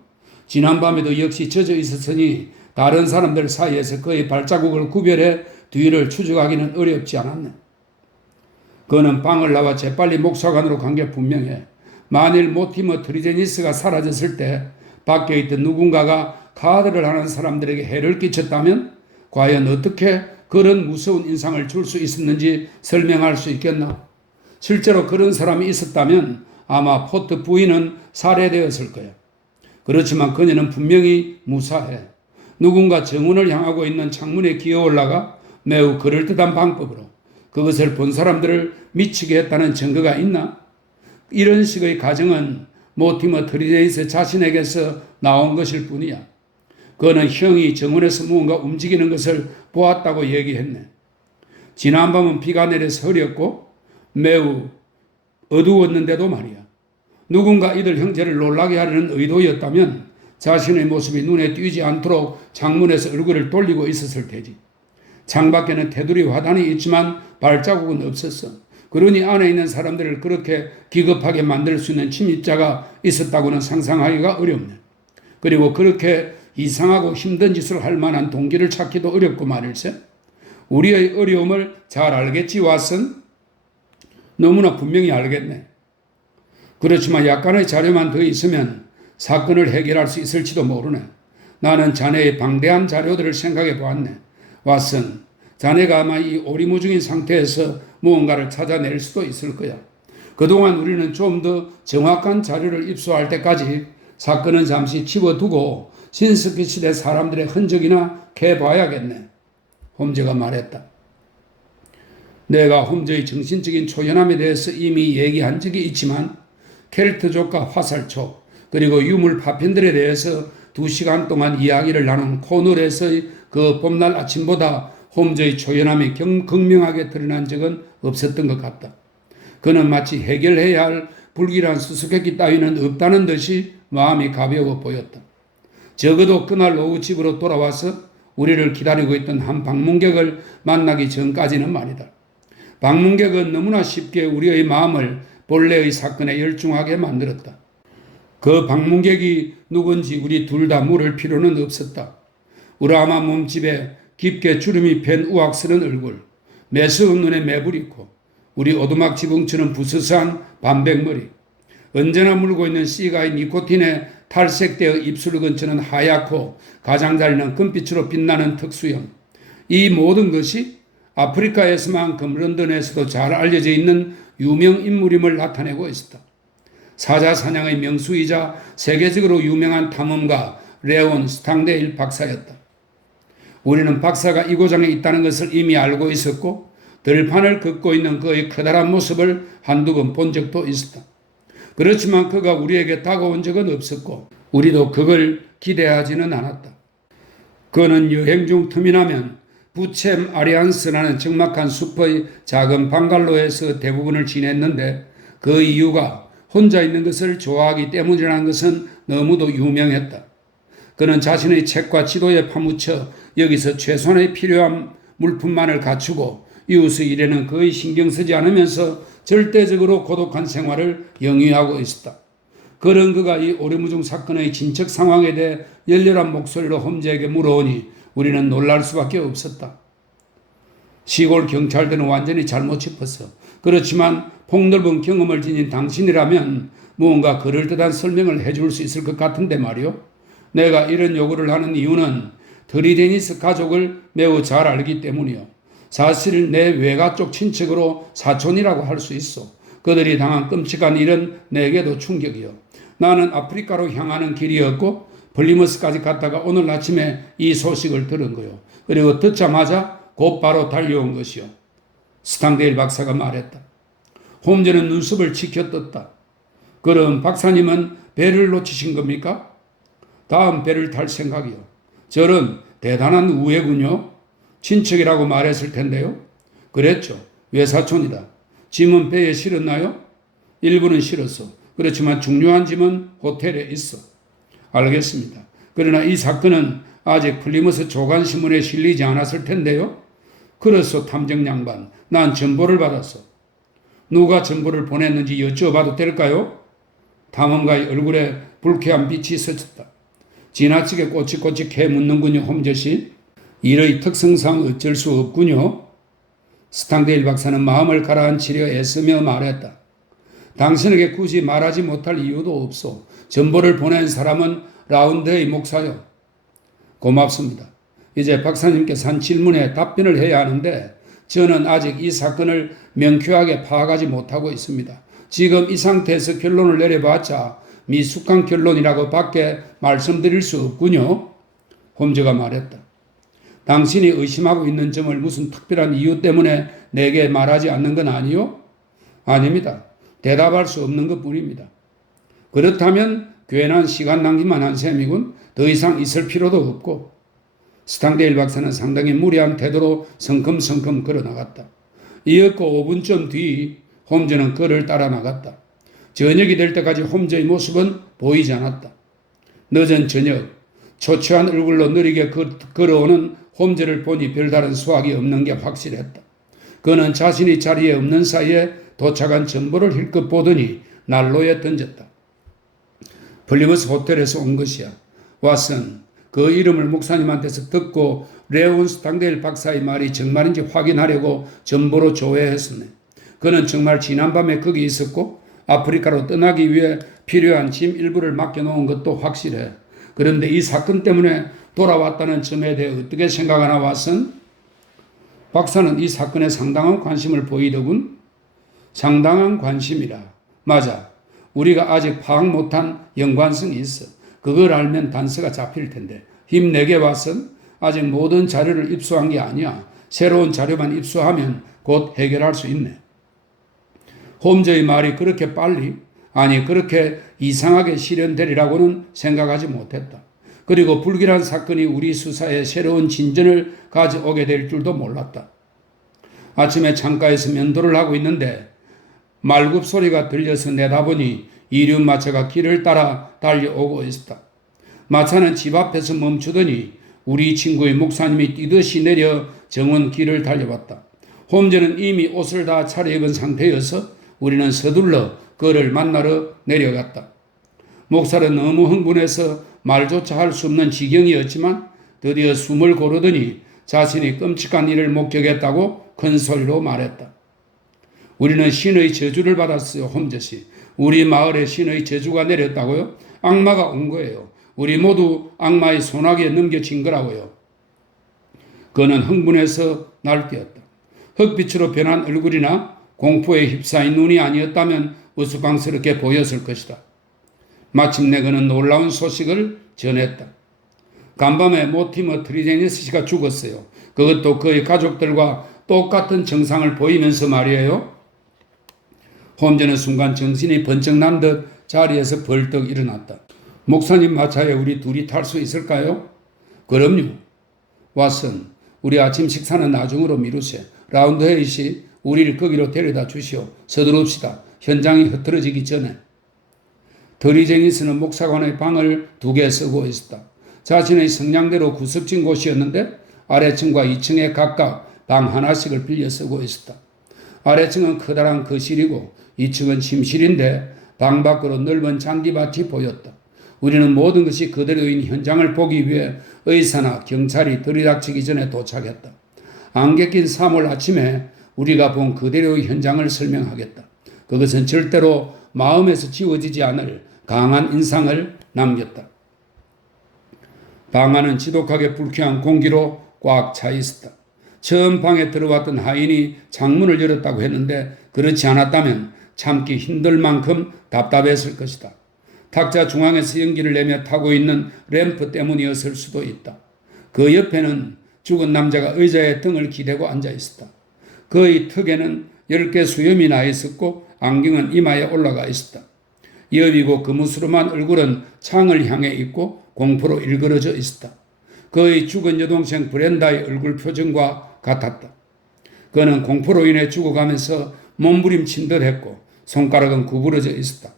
지난밤에도 역시 젖어 있었으니 다른 사람들 사이에서 그의 발자국을 구별해 뒤를 추적하기는 어렵지 않았네. 그는 방을 나와 재빨리 목사관으로 간 게 분명해. 만일 모티머 트리제니스가 사라졌을 때 밖에 있던 누군가가 카드를 하는 사람들에게 해를 끼쳤다면 과연 어떻게 그런 무서운 인상을 줄 수 있었는지 설명할 수 있겠나? 실제로 그런 사람이 있었다면 아마 포트 부인은 살해되었을 거야. 그렇지만 그녀는 분명히 무사해. 누군가 정문을 향하고 있는 창문에 기어 올라가 매우 그럴듯한 방법으로 그것을 본 사람들을 미치게 했다는 증거가 있나? 이런 식의 가정은 모티머 트리제니스 자신에게서 나온 것일 뿐이야. 그는 형이 정원에서 무언가 움직이는 것을 보았다고 얘기했네. 지난밤은 비가 내려서 흐렸고 매우 어두웠는데도 말이야. 누군가 이들 형제를 놀라게 하려는 의도였다면 자신의 모습이 눈에 띄지 않도록 창문에서 얼굴을 돌리고 있었을 테지. 창밖에는 테두리 화단이 있지만 발자국은 없었어. 그러니 안에 있는 사람들을 그렇게 기겁하게 만들 수 있는 침입자가 있었다고는 상상하기가 어렵네. 그리고 그렇게 이상하고 힘든 짓을 할 만한 동기를 찾기도 어렵고 말일세. 우리의 어려움을 잘 알겠지, 왓슨? 너무나 분명히 알겠네. 그렇지만 약간의 자료만 더 있으면 사건을 해결할 수 있을지도 모르네. 나는 자네의 방대한 자료들을 생각해 보았네. 왓슨, 자네가 아마 이 오리무중인 상태에서 무언가를 찾아낼 수도 있을 거야. 그동안 우리는 좀 더 정확한 자료를 입수할 때까지 사건은 잠시 치워두고 신스키 시대 사람들의 흔적이나 캐봐야겠네. 홈즈가 말했다. 내가 홈즈의 정신적인 초연함에 대해서 이미 얘기한 적이 있지만 켈트족과 화살촉 그리고 유물 파편들에 대해서 2시간 동안 이야기를 나눈 코널에서의 그 봄날 아침보다 홈즈의 초연함이 극명하게 드러난 적은 없었던 것 같다. 그는 마치 해결해야 할 불길한 수수께끼 따위는 없다는 듯이 마음이 가벼워 보였다. 적어도 그날 오후 집으로 돌아와서 우리를 기다리고 있던 한 방문객을 만나기 전까지는 말이다. 방문객은 너무나 쉽게 우리의 마음을 본래의 사건에 열중하게 만들었다. 그 방문객이 누군지 우리 둘 다 물을 필요는 없었다. 우라마 몸집에 깊게 주름이 팬 우악스런 얼굴, 매서운 눈에 매불 있고 우리 오두막 지붕처럼 부스스한 반백머리, 언제나 물고 있는 씨가의 니코틴에 탈색되어 입술 근처는 하얗고 가장자리는 금빛으로 빛나는 특수형. 이 모든 것이 아프리카에서만큼 런던에서도 잘 알려져 있는 유명 인물임을 나타내고 있었다. 사자사냥의 명수이자 세계적으로 유명한 탐험가 레온 스탕데일 박사였다. 우리는 박사가 이고장에 있다는 것을 이미 알고 있었고 들판을 걷고 있는 그의 커다란 모습을 한두 번 본 적도 있었다. 그렇지만 그가 우리에게 다가온 적은 없었고 우리도 그걸 기대하지는 않았다. 그는 여행 중 틈이 나면 부챔 아리안스라는 적막한 숲의 작은 방갈로에서 대부분을 지냈는데 그 이유가 혼자 있는 것을 좋아하기 때문이라는 것은 너무도 유명했다. 그는 자신의 책과 지도에 파묻혀 여기서 최소한의 필요한 물품만을 갖추고 이웃의 일에는 거의 신경 쓰지 않으면서 절대적으로 고독한 생활을 영위하고 있었다. 그런 그가 이 오리무중 사건의 진척 상황에 대해 열렬한 목소리로 홈즈에게 물어오니 우리는 놀랄 수밖에 없었다. 시골 경찰들은 완전히 잘못 짚었어. 그렇지만 폭넓은 경험을 지닌 당신이라면 무언가 그럴듯한 설명을 해줄 수 있을 것 같은데 말이요. 내가 이런 요구를 하는 이유는 트리제니스 가족을 매우 잘 알기 때문이요. 사실 내 외가 쪽 친척으로 사촌이라고 할 수 있어. 그들이 당한 끔찍한 일은 내게도 충격이요. 나는 아프리카로 향하는 길이었고 플리머스까지 갔다가 오늘 아침에 이 소식을 들은 거요. 그리고 듣자마자 곧바로 달려온 것이요. 스탕데일 박사가 말했다. 홈즈는 눈썹을 치켜떴다. 그럼 박사님은 배를 놓치신 겁니까? 다음 배를 탈 생각이요. 저런 대단한 우애군요. 친척이라고 말했을 텐데요. 그랬죠. 외사촌이다. 짐은 배에 실었나요? 일부는 실었어. 그렇지만 중요한 짐은 호텔에 있어. 알겠습니다. 그러나 이 사건은 아직 플리머스 조간신문에 실리지 않았을 텐데요. 그래서 탐정 양반, 난 전보를 받았어. 누가 전보를 보냈는지 여쭤봐도 될까요? 탐험가의 얼굴에 불쾌한 빛이 스쳤다. 지나치게 꼬치꼬치해 묻는군요, 홈즈씨. 일의 특성상 어쩔 수 없군요. 스탕데일 박사는 마음을 가라앉히려 애쓰며 말했다. 당신에게 굳이 말하지 못할 이유도 없소. 전보를 보낸 사람은 라운드의 목사요. 고맙습니다. 이제 박사님께서 한 질문에 답변을 해야 하는데 저는 아직 이 사건을 명쾌하게 파악하지 못하고 있습니다. 지금 이 상태에서 결론을 내려봤자 미숙한 결론이라고 밖에 말씀드릴 수 없군요. 홈즈가 말했다. 당신이 의심하고 있는 점을 무슨 특별한 이유 때문에 내게 말하지 않는 건 아니요? 아닙니다. 대답할 수 없는 것뿐입니다. 그렇다면 괜한 시간 낭비만 한 셈이군. 더 이상 있을 필요도 없고. 스탕데일 박사는 상당히 무례한 태도로 성큼성큼 걸어나갔다. 이었고 5분쯤 뒤 홈즈는 그를 따라 나갔다. 저녁이 될 때까지 홈즈의 모습은 보이지 않았다. 늦은 저녁, 초췌한 얼굴로 느리게 걸어오는 홈즈를 보니 별다른 수확이 없는 게 확실했다. 그는 자신이 자리에 없는 사이에 도착한 전보를 힐끗 보더니 난로에 던졌다. 플리머스 호텔에서 온 것이야. 왓슨, 그 이름을 목사님한테서 듣고 레온 스탕데일 박사의 말이 정말인지 확인하려고 전보로 조회했었네. 그는 정말 지난밤에 거기 있었고 아프리카로 떠나기 위해 필요한 짐 일부를 맡겨놓은 것도 확실해. 그런데 이 사건 때문에 돌아왔다는 점에 대해 어떻게 생각하나 왓슨? 박사는 이 사건에 상당한 관심을 보이더군. 상당한 관심이라. 맞아. 우리가 아직 파악 못한 연관성이 있어. 그걸 알면 단서가 잡힐 텐데. 힘내게 왓슨. 아직 모든 자료를 입수한 게 아니야. 새로운 자료만 입수하면 곧 해결할 수 있네. 홈즈의 말이 그렇게 빨리, 아니 그렇게 이상하게 실현되리라고는 생각하지 못했다. 그리고 불길한 사건이 우리 수사에 새로운 진전을 가져오게 될 줄도 몰랐다. 아침에 창가에서 면도를 하고 있는데 말굽 소리가 들려서 내다보니 이륜마차가 길을 따라 달려오고 있었다. 마차는 집 앞에서 멈추더니 우리 친구의 목사님이 뛰듯이 내려 정원 길을 달려왔다. 홈즈는 이미 옷을 다 차려입은 상태여서 우리는 서둘러 그를 만나러 내려갔다. 목사는 너무 흥분해서 말조차 할 수 없는 지경이었지만 드디어 숨을 고르더니 자신이 끔찍한 일을 목격했다고 큰 소리로 말했다. 우리는 신의 저주를 받았어요, 홈즈씨. 우리 마을에 신의 저주가 내렸다고요? 악마가 온 거예요. 우리 모두 악마의 손아귀에 넘겨진 거라고요. 그는 흥분해서 날뛰었다. 흑빛으로 변한 얼굴이나 공포에 휩싸인 눈이 아니었다면 우스꽝스럽게 보였을 것이다. 마침내 그는 놀라운 소식을 전했다. 간밤에 모티머 트리제니스 씨가 죽었어요. 그것도 그의 가족들과 똑같은 증상을 보이면서 말이에요. 홈즈는 순간 정신이 번쩍 난 듯 자리에서 벌떡 일어났다. 목사님 마차에 우리 둘이 탈 수 있을까요? 그럼요. 왓슨, 우리 아침 식사는 나중으로 미루세요. 라운드헤이 씨, 우리를 거기로 데려다 주시오. 서두릅시다. 현장이 흐트러지기 전에. 더리제니스는 목사관의 방을 2개 쓰고 있었다. 자신의 성향대로 구석진 곳이었는데 아래층과 2층에 각각 방 하나씩을 빌려 쓰고 있었다. 아래층은 커다란 거실이고 2층은 침실인데 방 밖으로 넓은 잔디밭이 보였다. 우리는 모든 것이 그대로인 현장을 보기 위해 의사나 경찰이 들이닥치기 전에 도착했다. 안개 낀 3월 아침에 우리가 본 그대로의 현장을 설명하겠다. 그것은 절대로 마음에서 지워지지 않을 강한 인상을 남겼다. 방 안은 지독하게 불쾌한 공기로 꽉 차 있었다. 처음 방에 들어왔던 하인이 창문을 열었다고 했는데 그렇지 않았다면 참기 힘들 만큼 답답했을 것이다. 탁자 중앙에서 연기를 내며 타고 있는 램프 때문이었을 수도 있다. 그 옆에는 죽은 남자가 의자에 등을 기대고 앉아 있었다. 그의 턱에는 10개 수염이 나 있었고 안경은 이마에 올라가 있었다. 여비고 금우스름한 얼굴은 창을 향해 있고 공포로 일그러져 있었다. 그의 죽은 여동생 브렌다의 얼굴 표정과 같았다. 그는 공포로 인해 죽어가면서 몸부림친 듯 했고 손가락은 구부러져 있었다.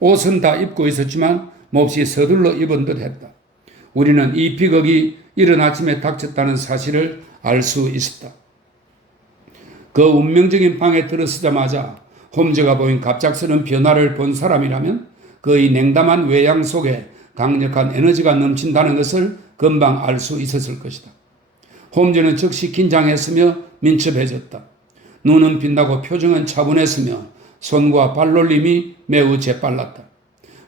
옷은 다 입고 있었지만 몹시 서둘러 입은 듯 했다. 우리는 이 비극이 이른 아침에 닥쳤다는 사실을 알 수 있었다. 그 운명적인 방에 들어서자마자 홈즈가 보인 갑작스러운 변화를 본 사람이라면 그의 냉담한 외양 속에 강력한 에너지가 넘친다는 것을 금방 알 수 있었을 것이다. 홈즈는 즉시 긴장했으며 민첩해졌다. 눈은 빛나고 표정은 차분했으며 손과 발놀림이 매우 재빨랐다.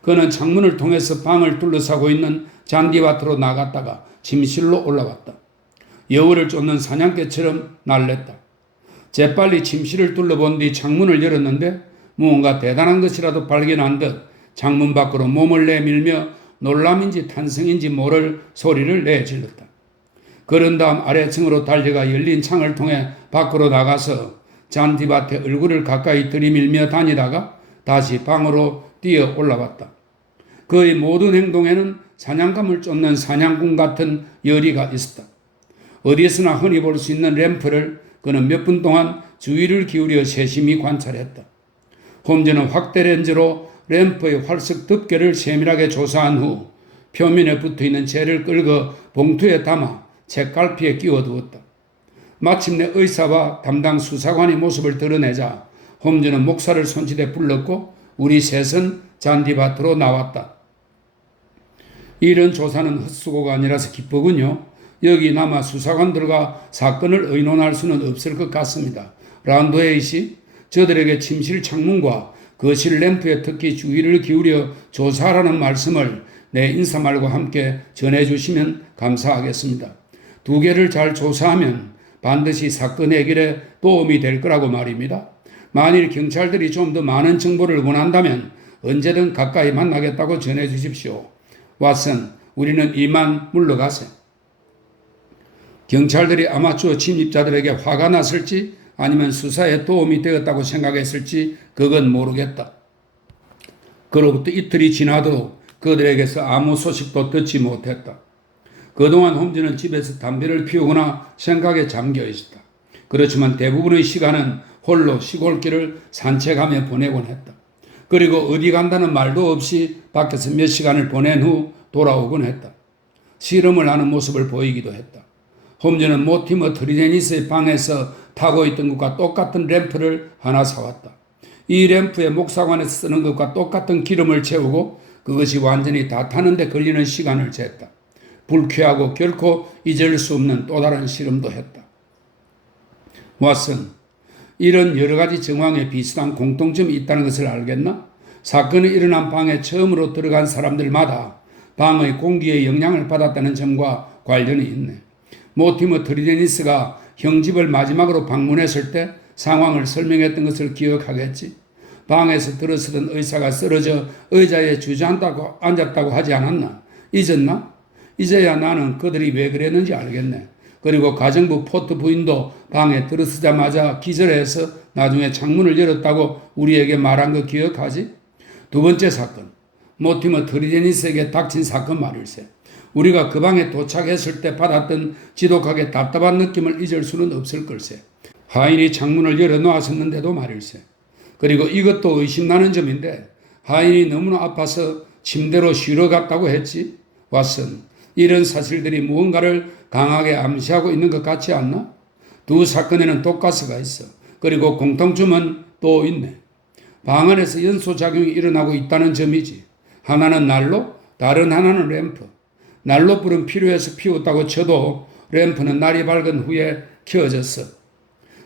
그는 창문을 통해서 방을 둘러싸고 있는 잔디밭으로 나갔다가 침실로 올라왔다. 여우를 쫓는 사냥개처럼 날랬다. 재빨리 침실을 둘러본 뒤 창문을 열었는데 무언가 대단한 것이라도 발견한 듯 창문 밖으로 몸을 내밀며 놀람인지 탄성인지 모를 소리를 내질렀다. 그런 다음 아래층으로 달려가 열린 창을 통해 밖으로 나가서 잔디밭에 얼굴을 가까이 들이밀며 다니다가 다시 방으로 뛰어 올라왔다. 그의 모든 행동에는 사냥감을 쫓는 사냥꾼 같은 열의가 있었다. 어디에서나 흔히 볼 수 있는 램프를 그는 몇 분 동안 주의를 기울여 세심히 관찰했다. 홈즈는 확대 렌즈로 램프의 활석 덮개를 세밀하게 조사한 후 표면에 붙어있는 재를 끌고 봉투에 담아 책갈피에 끼워두었다. 마침내 의사와 담당 수사관의 모습을 드러내자 홈즈는 목사를 손짓에 불렀고 우리 셋은 잔디밭으로 나왔다. 이런 조사는 헛수고가 아니라서 기쁘군요. 여기 남아 수사관들과 사건을 의논할 수는 없을 것 같습니다. 란도에이씨, 저들에게 침실 창문과 거실 램프에 특히 주의를 기울여 조사하라는 말씀을 내 인사말과 함께 전해주시면 감사하겠습니다. 두 개를 잘 조사하면 반드시 사건 해결에 도움이 될 거라고 말입니다. 만일 경찰들이 좀 더 많은 정보를 원한다면 언제든 가까이 만나겠다고 전해주십시오. 왓슨, 우리는 이만 물러가세. 경찰들이 아마추어 침입자들에게 화가 났을지 아니면 수사에 도움이 되었다고 생각했을지 그건 모르겠다. 그로부터 이틀이 지나도 그들에게서 아무 소식도 듣지 못했다. 그동안 홈즈는 집에서 담배를 피우거나 생각에 잠겨 있었다. 그렇지만 대부분의 시간은 홀로 시골길을 산책하며 보내곤 했다. 그리고 어디 간다는 말도 없이 밖에서 몇 시간을 보낸 후 돌아오곤 했다. 씨름을 하는 모습을 보이기도 했다. 홈즈는 모티머 트리데니스의 방에서 타고 있던 것과 똑같은 램프를 하나 사왔다. 이 램프에 목사관에서 쓰는 것과 똑같은 기름을 채우고 그것이 완전히 다 타는데 걸리는 시간을 쟀다. 불쾌하고 결코 잊을 수 없는 또 다른 실험도 했다. 왓슨, 이런 여러 가지 정황에 비슷한 공통점이 있다는 것을 알겠나? 사건이 일어난 방에 처음으로 들어간 사람들마다 방의 공기에 영향을 받았다는 점과 관련이 있네. 모티머 트리데니스가 형 집을 마지막으로 방문했을 때 상황을 설명했던 것을 기억하겠지. 방에서 들어서던 의사가 쓰러져 의자에 주저앉았다고 앉았다고 하지 않았나? 잊었나? 이제야 나는 그들이 왜 그랬는지 알겠네. 그리고 가정부 포트 부인도 방에 들어서자마자 기절해서 나중에 창문을 열었다고 우리에게 말한 거 기억하지? 두 번째 사건, 모티머 트리데니스에게 닥친 사건 말일세. 우리가 그 방에 도착했을 때 받았던 지독하게 답답한 느낌을 잊을 수는 없을 걸세. 하인이 창문을 열어놓았었는데도 말일세. 그리고 이것도 의심나는 점인데 하인이 너무나 아파서 침대로 쉬러 갔다고 했지. 왓슨, 이런 사실들이 무언가를 강하게 암시하고 있는 것 같지 않나? 두 사건에는 독가스가 있어. 그리고 공통점은 또 있네. 방 안에서 연소작용이 일어나고 있다는 점이지. 하나는 난로, 다른 하나는 램프. 난로 불은 필요해서 피웠다고 쳐도 램프는 날이 밝은 후에 켜졌어.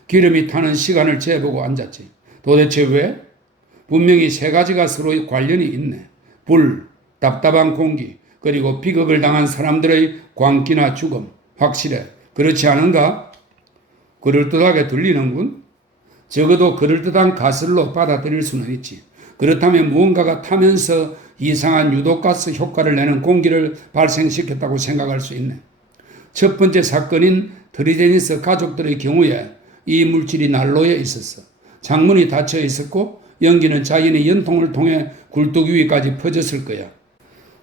기름이 타는 시간을 재보고 앉았지. 도대체 왜? 분명히 세 가지가 서로 관련이 있네. 불, 답답한 공기, 그리고 비극을 당한 사람들의 광기나 죽음. 확실해. 그렇지 않은가? 그럴듯하게 들리는군. 적어도 그럴듯한 가설로 받아들일 수는 있지. 그렇다면 무언가가 타면서 이상한 유독가스 효과를 내는 공기를 발생시켰다고 생각할 수 있네. 첫 번째 사건인 트리데니스 가족들의 경우에 이 물질이 난로에 있었어. 창문이 닫혀 있었고 연기는 자기네 연통을 통해 굴뚝 위까지 퍼졌을 거야.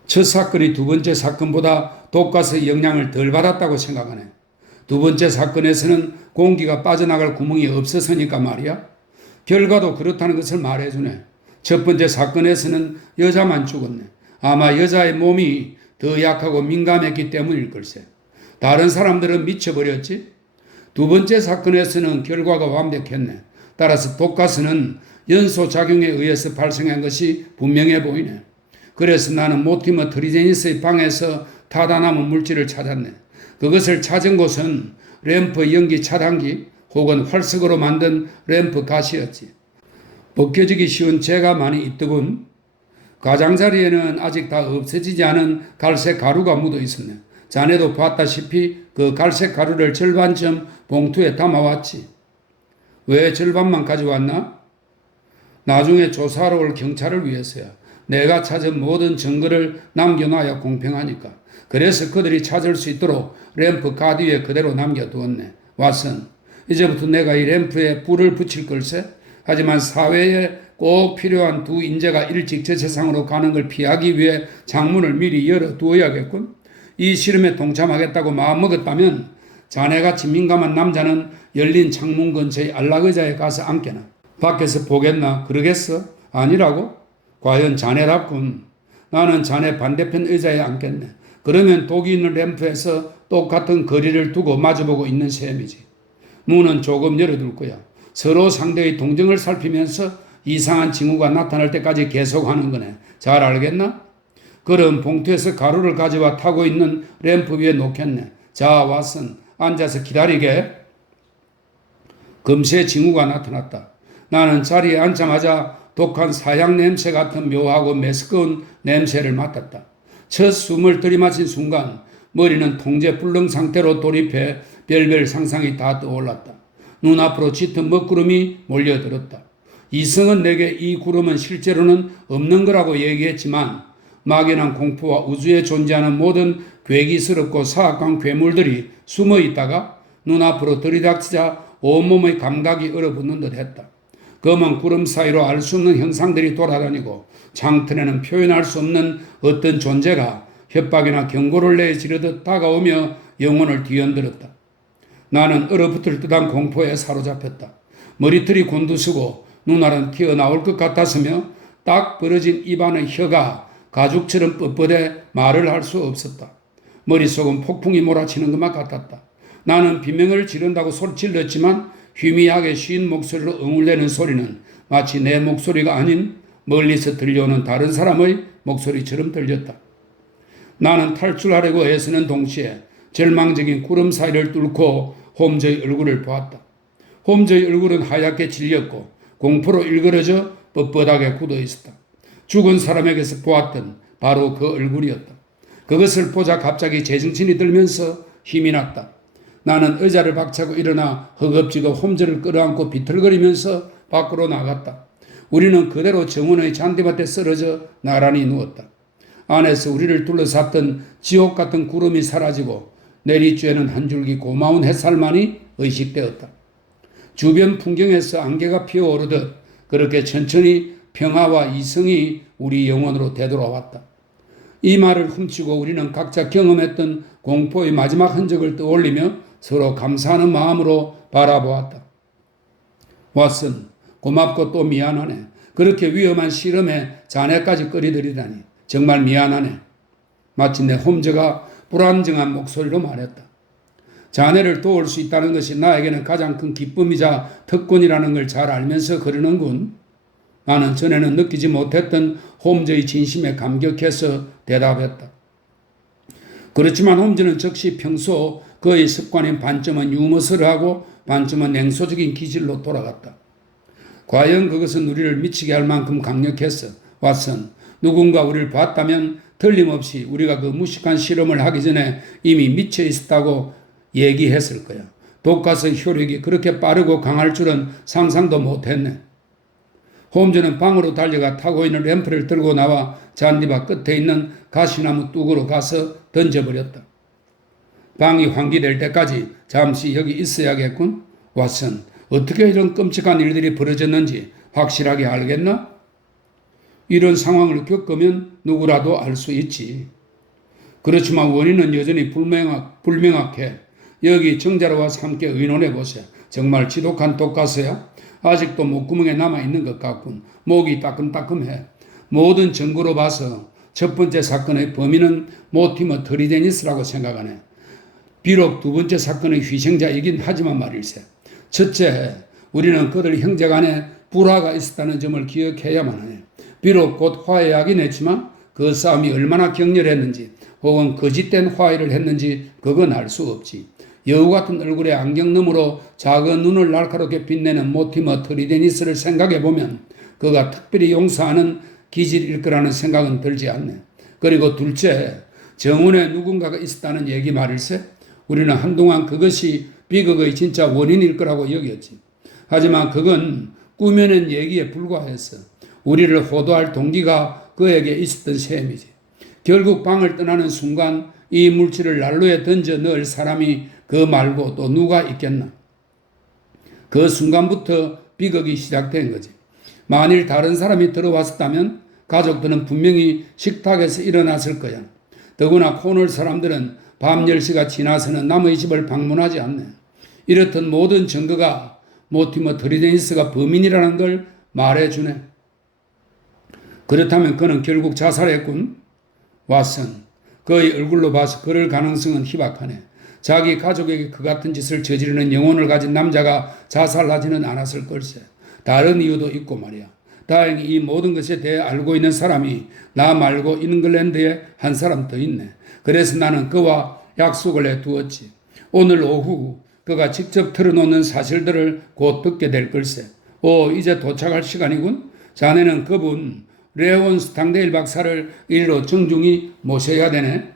첫 사건이 두 번째 사건보다 독가스의 영향을 덜 받았다고 생각하네. 두 번째 사건에서는 공기가 빠져나갈 구멍이 없어서니까 말이야. 결과도 그렇다는 것을 말해주네. 첫 번째 사건에서는 여자만 죽었네. 아마 여자의 몸이 더 약하고 민감했기 때문일 걸세. 다른 사람들은 미쳐버렸지. 두 번째 사건에서는 결과가 완벽했네. 따라서 독가스는 연소작용에 의해서 발생한 것이 분명해 보이네. 그래서 나는 모티머 트리제니스의 방에서 타다남은 물질을 찾았네. 그것을 찾은 곳은 램프 연기 차단기 혹은 활석으로 만든 램프 가시였지. 벗겨지기 쉬운 재가 많이 있더군. 가장자리에는 아직 다 없어지지 않은 갈색 가루가 묻어 있었네. 자네도 봤다시피 그 갈색 가루를 절반쯤 봉투에 담아왔지. 왜 절반만 가져왔나? 나중에 조사하러 올 경찰을 위해서야. 내가 찾은 모든 증거를 남겨놔야 공평하니까. 그래서 그들이 찾을 수 있도록 램프 가디에 그대로 남겨두었네. 왓슨, 이제부터 내가 이 램프에 불을 붙일 걸세. 하지만 사회에 꼭 필요한 두 인재가 일찍 저 세상으로 가는 걸 피하기 위해 창문을 미리 열어두어야겠군. 이 실험에 동참하겠다고 마음먹었다면 자네같이 민감한 남자는 열린 창문 근처의 안락의자에 가서 앉게나. 밖에서 보겠나? 그러겠어? 아니라고? 과연 자네랍군. 나는 자네 반대편 의자에 앉겠네. 그러면 독이 있는 램프에서 똑같은 거리를 두고 마주보고 있는 셈이지. 문은 조금 열어둘 거야. 서로 상대의 동정을 살피면서 이상한 징후가 나타날 때까지 계속하는 거네. 잘 알겠나? 그럼 봉투에서 가루를 가져와 타고 있는 램프 위에 놓겠네. 자, 왓슨, 앉아서 기다리게. 금세 징후가 나타났다. 나는 자리에 앉자마자 독한 사향 냄새 같은 묘하고 메스꺼운 냄새를 맡았다. 첫 숨을 들이마신 순간 머리는 통제 불능 상태로 돌입해 별별 상상이 다 떠올랐다. 눈앞으로 짙은 먹구름이 몰려들었다. 이성은 내게 이 구름은 실제로는 없는 거라고 얘기했지만 막연한 공포와 우주에 존재하는 모든 괴기스럽고 사악한 괴물들이 숨어 있다가 눈앞으로 들이닥치자 온몸의 감각이 얼어붙는 듯 했다. 검은 구름 사이로 알 수 없는 형상들이 돌아다니고 창틀에는 표현할 수 없는 어떤 존재가 협박이나 경고를 내지르듯 다가오며 영혼을 뒤흔들었다. 나는 얼어붙을 듯한 공포에 사로잡혔다. 머리털이 곤두서고 눈알은 튀어나올 것 같았으며 딱 벌어진 입안의 혀가 가죽처럼 뻣뻣해 말을 할 수 없었다. 머릿속은 폭풍이 몰아치는 것만 같았다. 나는 비명을 지른다고 소리질렀지만 희미하게 쉰 목소리로 응울대는 소리는 마치 내 목소리가 아닌 멀리서 들려오는 다른 사람의 목소리처럼 들렸다. 나는 탈출하려고 애쓰는 동시에 절망적인 구름 사이를 뚫고 홈즈의 얼굴을 보았다. 홈즈의 얼굴은 하얗게 질렸고 공포로 일그러져 뻣뻣하게 굳어 있었다. 죽은 사람에게서 보았던 바로 그 얼굴이었다. 그것을 보자 갑자기 제정신이 들면서 힘이 났다. 나는 의자를 박차고 일어나 허겁지겁 홈즈를 끌어안고 비틀거리면서 밖으로 나갔다. 우리는 그대로 정원의 잔디밭에 쓰러져 나란히 누웠다. 안에서 우리를 둘러쌌던 지옥 같은 구름이 사라지고 내리쬐는 한 줄기 고마운 햇살만이 의식되었다. 주변 풍경에서 안개가 피어오르듯 그렇게 천천히 평화와 이성이 우리 영혼으로 되돌아왔다. 이 말을 훔치고 우리는 각자 경험했던 공포의 마지막 흔적을 떠올리며 서로 감사하는 마음으로 바라보았다. 왓슨, 고맙고 또 미안하네. 그렇게 위험한 실험에 자네까지 끌어들이다니 정말 미안하네. 마침내 홈즈가 불안정한 목소리로 말했다. 자네를 도울 수 있다는 것이 나에게는 가장 큰 기쁨이자 특권이라는 걸 잘 알면서 그러는군. 나는 전에는 느끼지 못했던 홈즈의 진심에 감격해서 대답했다. 그렇지만 홈즈는 즉시 평소 그의 습관인 반쯤은 유머스를 하고 반쯤은 냉소적인 기질로 돌아갔다. 과연 그것은 우리를 미치게 할 만큼 강력했어. 왓슨, 누군가 우리를 봤다면 틀림없이 우리가 그 무식한 실험을 하기 전에 이미 미쳐 있었다고 얘기했을 거야. 독가스의 효력이 그렇게 빠르고 강할 줄은 상상도 못했네. 홈즈는 방으로 달려가 타고 있는 램프를 들고 나와 잔디밭 끝에 있는 가시나무 뚝으로 가서 던져버렸다. 방이 환기될 때까지 잠시 여기 있어야겠군. 왓슨, 어떻게 이런 끔찍한 일들이 벌어졌는지 확실하게 알겠나? 이런 상황을 겪으면 누구라도 알 수 있지. 그렇지만 원인은 여전히 불명확해. 여기 정자로와 함께 의논해 보세요. 정말 지독한 독가스야? 아직도 목구멍에 남아있는 것 같군. 목이 따끔따끔해. 모든 증거로 봐서 첫 번째 사건의 범인은 모티머 트리데니스라고 생각하네. 비록 두 번째 사건의 희생자이긴 하지만 말일세. 첫째, 우리는 그들 형제 간에 불화가 있었다는 점을 기억해야만 하네. 비록 곧 화해하긴 했지만 그 싸움이 얼마나 격렬했는지 혹은 거짓된 화해를 했는지 그건 알 수 없지. 여우 같은 얼굴에 안경 너머로 작은 눈을 날카롭게 빛내는 모티머 트리데니스를 생각해보면 그가 특별히 용서하는 기질일 거라는 생각은 들지 않네. 그리고 둘째, 정원에 누군가가 있었다는 얘기 말일세. 우리는 한동안 그것이 비극의 진짜 원인일 거라고 여겼지. 하지만 그건 꾸며낸 얘기에 불과했어. 우리를 호도할 동기가 그에게 있었던 셈이지. 결국 방을 떠나는 순간 이 물질을 난로에 던져 넣을 사람이 그 말고 또 누가 있겠나. 그 순간부터 비극이 시작된 거지. 만일 다른 사람이 들어왔었다면 가족들은 분명히 식탁에서 일어났을 거야. 더구나 코널 사람들은 밤 10시가 지나서는 남의 집을 방문하지 않네. 이렇듯 모든 증거가 모티머 트리데니스가 범인이라는 걸 말해주네. 그렇다면 그는 결국 자살했군. 왓슨, 그의 얼굴로 봐서 그럴 가능성은 희박하네. 자기 가족에게 그 같은 짓을 저지르는 영혼을 가진 남자가 자살하지는 않았을 걸세. 다른 이유도 있고 말이야. 다행히 이 모든 것에 대해 알고 있는 사람이 나 말고 잉글랜드에 한 사람 더 있네. 그래서 나는 그와 약속을 해두었지. 오늘 오후 그가 직접 털어놓는 사실들을 곧 듣게 될 걸세. 이제 도착할 시간이군. 자네는 그분 레온 스탕데일 박사를 일로 정중히 모셔야 되네.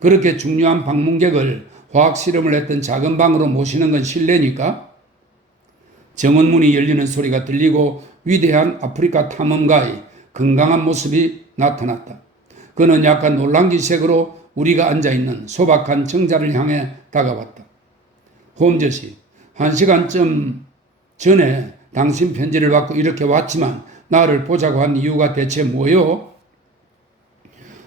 그렇게 중요한 방문객을 화학실험을 했던 작은 방으로 모시는 건 실례니까. 정원문이 열리는 소리가 들리고 위대한 아프리카 탐험가의 건강한 모습이 나타났다. 그는 약간 놀란 기색으로 우리가 앉아있는 소박한 정자를 향해 다가왔다. 홈즈씨, 1시간쯤 전에 당신 편지를 받고 이렇게 왔지만 나를 보자고 한 이유가 대체 뭐요?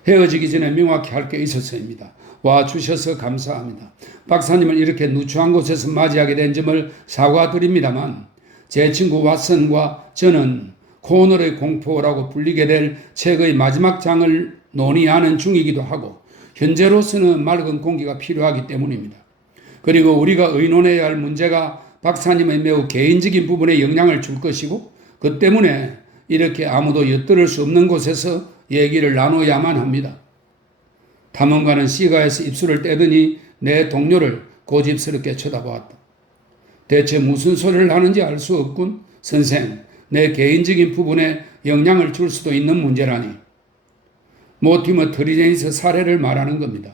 헤어지기 전에 명확히 할 게 있어서입니다. 와주셔서 감사합니다. 박사님을 이렇게 누추한 곳에서 맞이하게 된 점을 사과드립니다만 제 친구 왓슨과 저는 코너의 공포라고 불리게 될 책의 마지막 장을 논의하는 중이기도 하고 현재로서는 맑은 공기가 필요하기 때문입니다. 그리고 우리가 의논해야 할 문제가 박사님의 매우 개인적인 부분에 영향을 줄 것이고 그 때문에 이렇게 아무도 엿들을 수 없는 곳에서 얘기를 나눠야만 합니다. 탐험가는 시가에서 입술을 떼더니 내 동료를 고집스럽게 쳐다보았다. 대체 무슨 소리를 하는지 알 수 없군. 선생, 내 개인적인 부분에 영향을 줄 수도 있는 문제라니. 모티머 트리데니스 사례를 말하는 겁니다.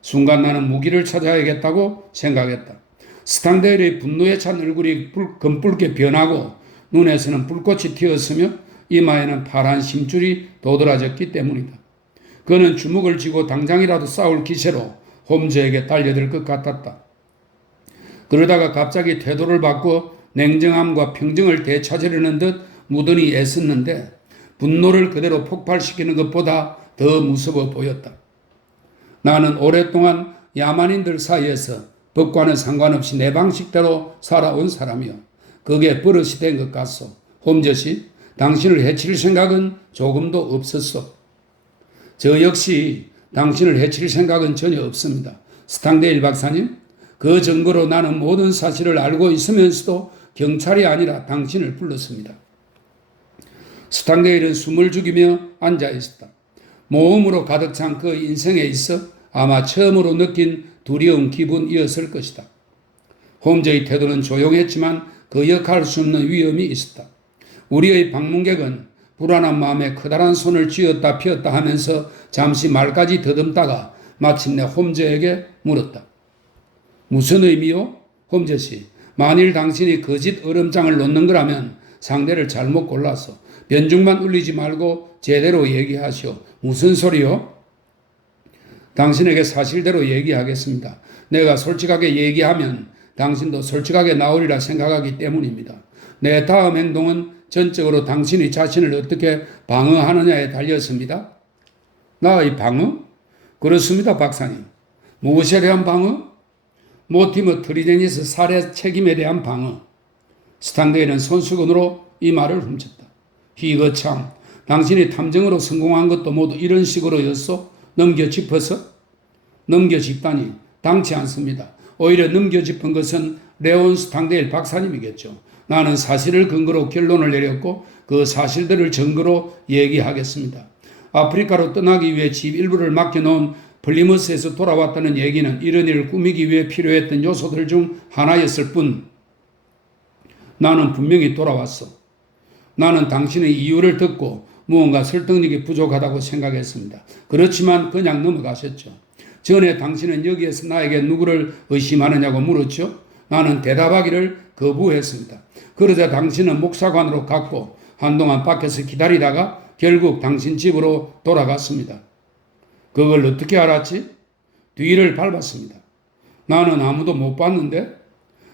순간 나는 무기를 찾아야겠다고 생각했다. 스탕데일의 분노에 찬 얼굴이 검붉게 변하고 눈에서는 불꽃이 튀었으며 이마에는 파란 심줄이 도드라졌기 때문이다. 그는 주먹을 쥐고 당장이라도 싸울 기세로 홈즈에게 달려들 것 같았다. 그러다가 갑자기 태도를 바꿔 냉정함과 평정을 되찾으려는 듯 무던히 애썼는데 분노를 그대로 폭발시키는 것보다 더 무서워 보였다. 나는 오랫동안 야만인들 사이에서 법과는 상관없이 내 방식대로 살아온 사람이요. 그게 버릇이 된 것 같소. 홈즈씨, 당신을 해칠 생각은 조금도 없었소. 저 역시 당신을 해칠 생각은 전혀 없습니다. 스탕데일 박사님, 그 증거로 나는 모든 사실을 알고 있으면서도 경찰이 아니라 당신을 불렀습니다. 스탕데일은 숨을 죽이며 앉아 있었다. 모험으로 가득 찬 그 인생에 있어 아마 처음으로 느낀 두려운 기분이었을 것이다. 홈즈의 태도는 조용했지만 그 역할 수 없는 위험이 있었다. 우리의 방문객은 불안한 마음에 커다란 손을 쥐었다 폈다 하면서 잠시 말까지 더듬다가 마침내 홈즈에게 물었다. 무슨 의미요? 홈즈씨, 만일 당신이 거짓 얼음장을 놓는 거라면 상대를 잘못 골라서 변죽만 울리지 말고 제대로 얘기하시오. 무슨 소리요? 당신에게 사실대로 얘기하겠습니다. 내가 솔직하게 얘기하면 당신도 솔직하게 나오리라 생각하기 때문입니다. 내 다음 행동은 전적으로 당신이 자신을 어떻게 방어하느냐에 달렸습니다. 나의 방어? 그렇습니다, 박사님. 무엇에 대한 방어? 모티머 트리데니스 살해 책임에 대한 방어. 스탕데일은 손수건으로 이 말을 훔쳤다. 이거 참, 당신이 탐정으로 성공한 것도 모두 이런 식으로였소? 넘겨짚어서? 넘겨짚다니 당치 않습니다. 오히려 넘겨짚은 것은 레온 스탕데일 박사님이겠죠. 나는 사실을 근거로 결론을 내렸고 그 사실들을 증거로 얘기하겠습니다. 아프리카로 떠나기 위해 집 일부를 맡겨놓은 플리머스에서 돌아왔다는 얘기는 이런 일을 꾸미기 위해 필요했던 요소들 중 하나였을 뿐 나는 분명히 돌아왔어. 나는 당신의 이유를 듣고 무언가 설득력이 부족하다고 생각했습니다. 그렇지만 그냥 넘어가셨죠. 전에 당신은 여기에서 나에게 누구를 의심하느냐고 물었죠. 나는 대답하기를 거부했습니다. 그러자 당신은 목사관으로 갔고 한동안 밖에서 기다리다가 결국 당신 집으로 돌아갔습니다. 그걸 어떻게 알았지? 뒤를 밟았습니다. 나는 아무도 못 봤는데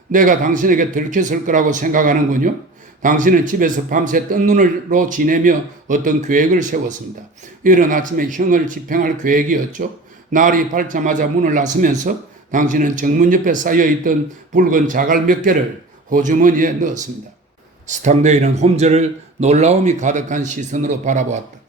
내가 당신에게 들켰을 거라고 생각하는군요. 당신은 집에서 밤새 뜬 눈으로 지내며 어떤 계획을 세웠습니다. 이른 아침에 형을 집행할 계획이었죠. 날이 밝자마자 문을 나서면서 당신은 정문 옆에 쌓여있던 붉은 자갈 몇 개를 호주머니에 넣었습니다. 스탕데일은 홈즈를 놀라움이 가득한 시선으로 바라보았다.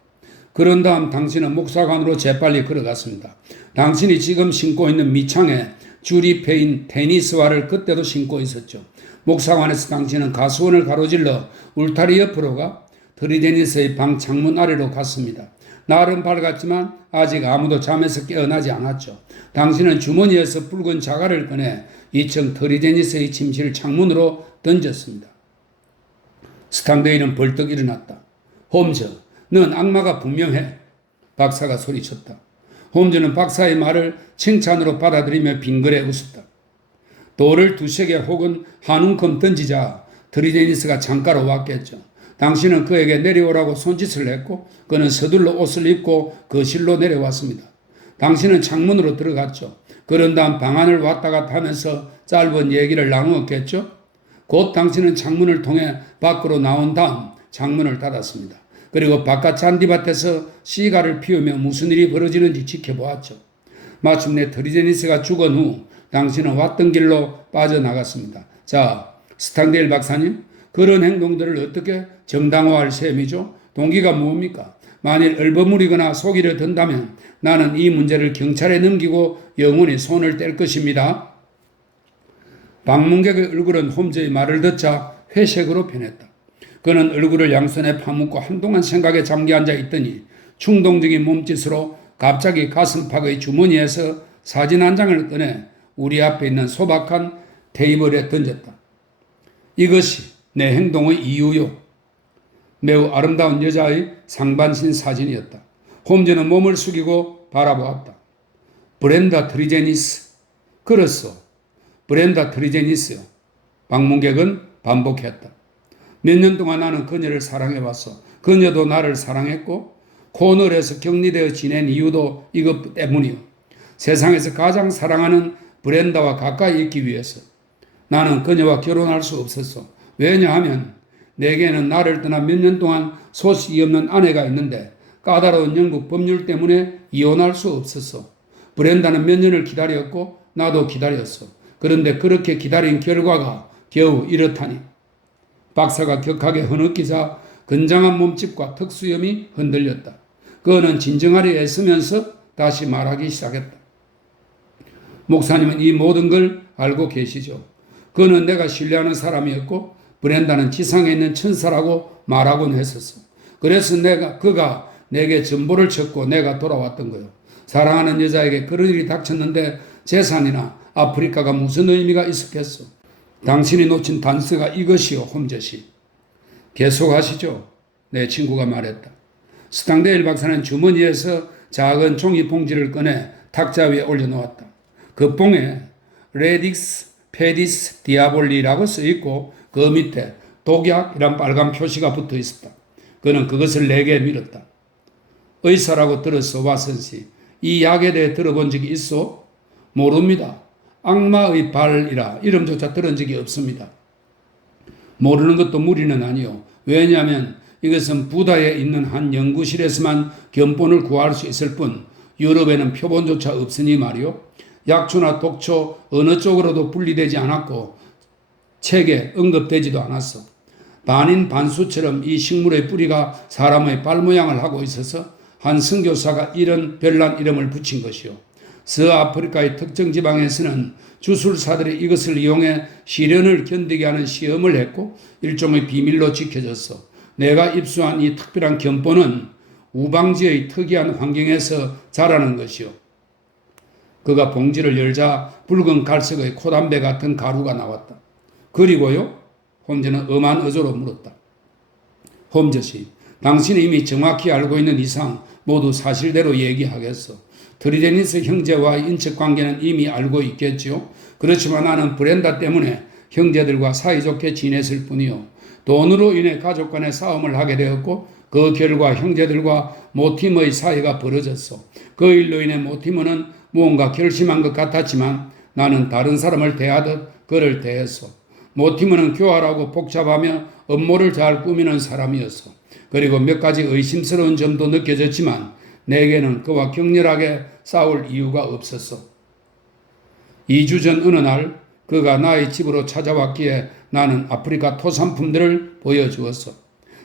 그런 다음 당신은 목사관으로 재빨리 걸어갔습니다. 당신이 지금 신고 있는 밑창에 줄이 패인 테니스화를 그때도 신고 있었죠. 목사관에서 당신은 가수원을 가로질러 울타리 옆으로 가 트리데니스의 방 창문 아래로 갔습니다. 날은 밝았지만 아직 아무도 잠에서 깨어나지 않았죠. 당신은 주머니에서 붉은 자갈을 꺼내 2층 트리데니스의 침실 창문으로 던졌습니다. 스탕데일은 벌떡 일어났다. 홈즈, 넌 악마가 분명해. 박사가 소리쳤다. 홈즈는 박사의 말을 칭찬으로 받아들이며 빙그레 웃었다. 돌을 두세 개 혹은 한 움큼 던지자 트리데니스가 창가로 왔겠죠. 당신은 그에게 내려오라고 손짓을 했고 그는 서둘러 옷을 입고 거실로 내려왔습니다. 당신은 창문으로 들어갔죠. 그런 다음 방 안을 왔다 갔다 하면서 짧은 얘기를 나누었겠죠. 곧 당신은 창문을 통해 밖으로 나온 다음 창문을 닫았습니다. 그리고 바깥 잔디밭에서 시가를 피우며 무슨 일이 벌어지는지 지켜보았죠. 마침내 트리데니스가 죽은 후 당신은 왔던 길로 빠져나갔습니다. 자, 스탕데일 박사님, 그런 행동들을 어떻게 정당화할 셈이죠? 동기가 뭡니까? 만일 얼버무리거나 속이려 든다면 나는 이 문제를 경찰에 넘기고 영원히 손을 뗄 것입니다. 방문객의 얼굴은 홈즈의 말을 듣자 회색으로 변했다. 그는 얼굴을 양손에 파묻고 한동안 생각에 잠겨 앉아 있더니 충동적인 몸짓으로 갑자기 가슴팍의 주머니에서 사진 한 장을 꺼내 우리 앞에 있는 소박한 테이블에 던졌다. 이것이 내 행동의 이유요. 매우 아름다운 여자의 상반신 사진이었다. 홈즈는 몸을 숙이고 바라보았다. 브렌다 트리제니스. 그렇소. 브렌다 트리제니스요. 방문객은 반복했다. 몇 년 동안 나는 그녀를 사랑해왔어. 그녀도 나를 사랑했고 코너에서 격리되어 지낸 이유도 이것 때문이요. 세상에서 가장 사랑하는 브렌다와 가까이 있기 위해서. 나는 그녀와 결혼할 수 없었어. 왜냐하면 내게는 나를 떠나 몇 년 동안 소식이 없는 아내가 있는데 까다로운 영국 법률 때문에 이혼할 수 없었어. 브렌다는 몇 년을 기다렸고 나도 기다렸어. 그런데 그렇게 기다린 결과가 겨우 이렇다니. 박사가 격하게 흐느끼자 건장한 몸집과 턱수염이 흔들렸다. 그는 진정하려 애쓰면서 다시 말하기 시작했다. 목사님은 이 모든 걸 알고 계시죠. 그는 내가 신뢰하는 사람이었고 브렌다는 지상에 있는 천사라고 말하곤 했었어. 그래서 그가 내게 전보를 쳤고 내가 돌아왔던 거요. 사랑하는 여자에게 그런 일이 닥쳤는데 재산이나 아프리카가 무슨 의미가 있었겠소. 당신이 놓친 단서가 이것이요, 홈즈씨. 계속하시죠. 내 친구가 말했다. 스탕데일 박사는 주머니에서 작은 종이 봉지를 꺼내 탁자 위에 올려놓았다. 그 봉에 레딕스 페디스 디아볼리라고 써있고 그 밑에 독약이란 빨간 표시가 붙어 있었다. 그는 그것을 내게 밀었다. 의사라고 들었어, 와슨씨. 이 약에 대해 들어본 적이 있어? 모릅니다. 악마의 발이라 이름조차 들은 적이 없습니다. 모르는 것도 무리는 아니요. 왜냐하면 이것은 부다에 있는 한 연구실에서만 견본을 구할 수 있을 뿐 유럽에는 표본조차 없으니 말이요. 약초나 독초 어느 쪽으로도 분리되지 않았고 책에 언급되지도 않았어. 반인 반수처럼 이 식물의 뿌리가 사람의 발 모양을 하고 있어서 한 선교사가 이런 별난 이름을 붙인 것이요. 서아프리카의 특정 지방에서는 주술사들이 이것을 이용해 시련을 견디게 하는 시험을 했고 일종의 비밀로 지켜졌어. 내가 입수한 이 특별한 견본은 우방지의 특이한 환경에서 자라는 것이요. 그가 봉지를 열자 붉은 갈색의 코담배 같은 가루가 나왔다. 그리고요? 홈즈는 엄한 어조로 물었다. 홈즈씨, 당신이 이미 정확히 알고 있는 이상 모두 사실대로 얘기하겠어. 트리데니스 형제와의 인척 관계는 이미 알고 있겠지요. 그렇지만 나는 브렌다 때문에 형제들과 사이좋게 지냈을 뿐이요. 돈으로 인해 가족 간의 싸움을 하게 되었고 그 결과 형제들과 모티머의 사이가 벌어졌어. 그 일로 인해 모티머는 무언가 결심한 것 같았지만 나는 다른 사람을 대하듯 그를 대했어. 모티머는 교활하고 복잡하며 업무를 잘 꾸미는 사람이었어. 그리고 몇 가지 의심스러운 점도 느껴졌지만 내게는 그와 격렬하게 싸울 이유가 없었어. 2주 전 어느 날 그가 나의 집으로 찾아왔기에 나는 아프리카 토산품들을 보여주었어.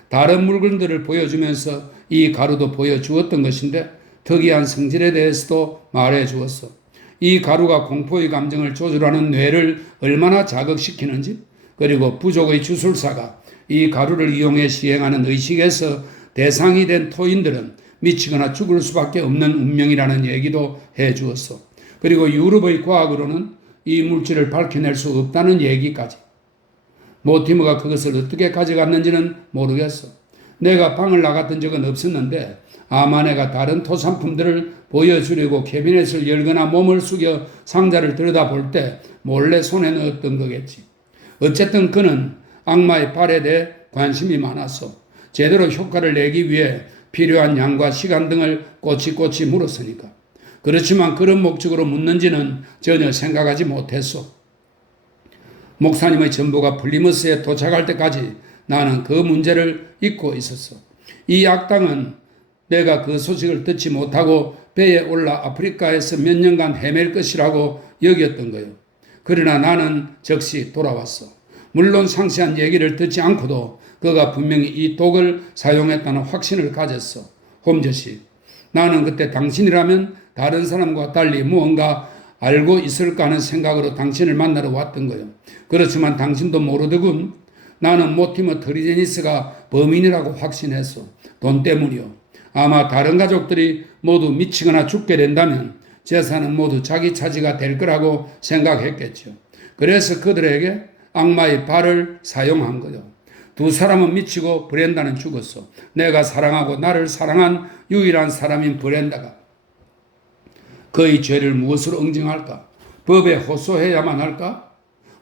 다른 물건들을 보여주면서 이 가루도 보여주었던 것인데 특이한 성질에 대해서도 말해주었어. 이 가루가 공포의 감정을 조절하는 뇌를 얼마나 자극시키는지, 그리고 부족의 주술사가 이 가루를 이용해 시행하는 의식에서 대상이 된 토인들은 미치거나 죽을 수밖에 없는 운명이라는 얘기도 해주었어. 그리고 유럽의 과학으로는 이 물질을 밝혀낼 수 없다는 얘기까지. 모티머가 그것을 어떻게 가져갔는지는 모르겠어. 내가 방을 나갔던 적은 없었는데 아마 내가 다른 토산품들을 보여주려고 캐비넷을 열거나 몸을 숙여 상자를 들여다볼 때 몰래 손에 넣었던 거겠지. 어쨌든 그는 악마의 발에 대해 관심이 많았어. 제대로 효과를 내기 위해 필요한 양과 시간 등을 꼬치꼬치 물었으니까. 그렇지만 그런 목적으로 묻는지는 전혀 생각하지 못했어. 목사님의 전보가 플리머스에 도착할 때까지 나는 그 문제를 잊고 있었어. 이 악당은 내가 그 소식을 듣지 못하고 배에 올라 아프리카에서 몇 년간 헤맬 것이라고 여겼던 거예요. 그러나 나는 즉시 돌아왔어. 물론 상세한 얘기를 듣지 않고도 그가 분명히 이 독을 사용했다는 확신을 가졌어. 홈즈씨, 나는 그때 당신이라면 다른 사람과 달리 무언가 알고 있을까 하는 생각으로 당신을 만나러 왔던 거예요. 그렇지만 당신도 모르더군. 나는 모티머 트리데니스가 범인이라고 확신했어. 돈 때문이요. 아마 다른 가족들이 모두 미치거나 죽게 된다면 재산은 모두 자기 차지가 될 거라고 생각했겠죠. 그래서 그들에게 악마의 발을 사용한 거죠. 두 사람은 미치고 브렌다는 죽었어. 내가 사랑하고 나를 사랑한 유일한 사람인 브렌다가 그의 죄를 무엇으로 응징할까? 법에 호소해야만 할까?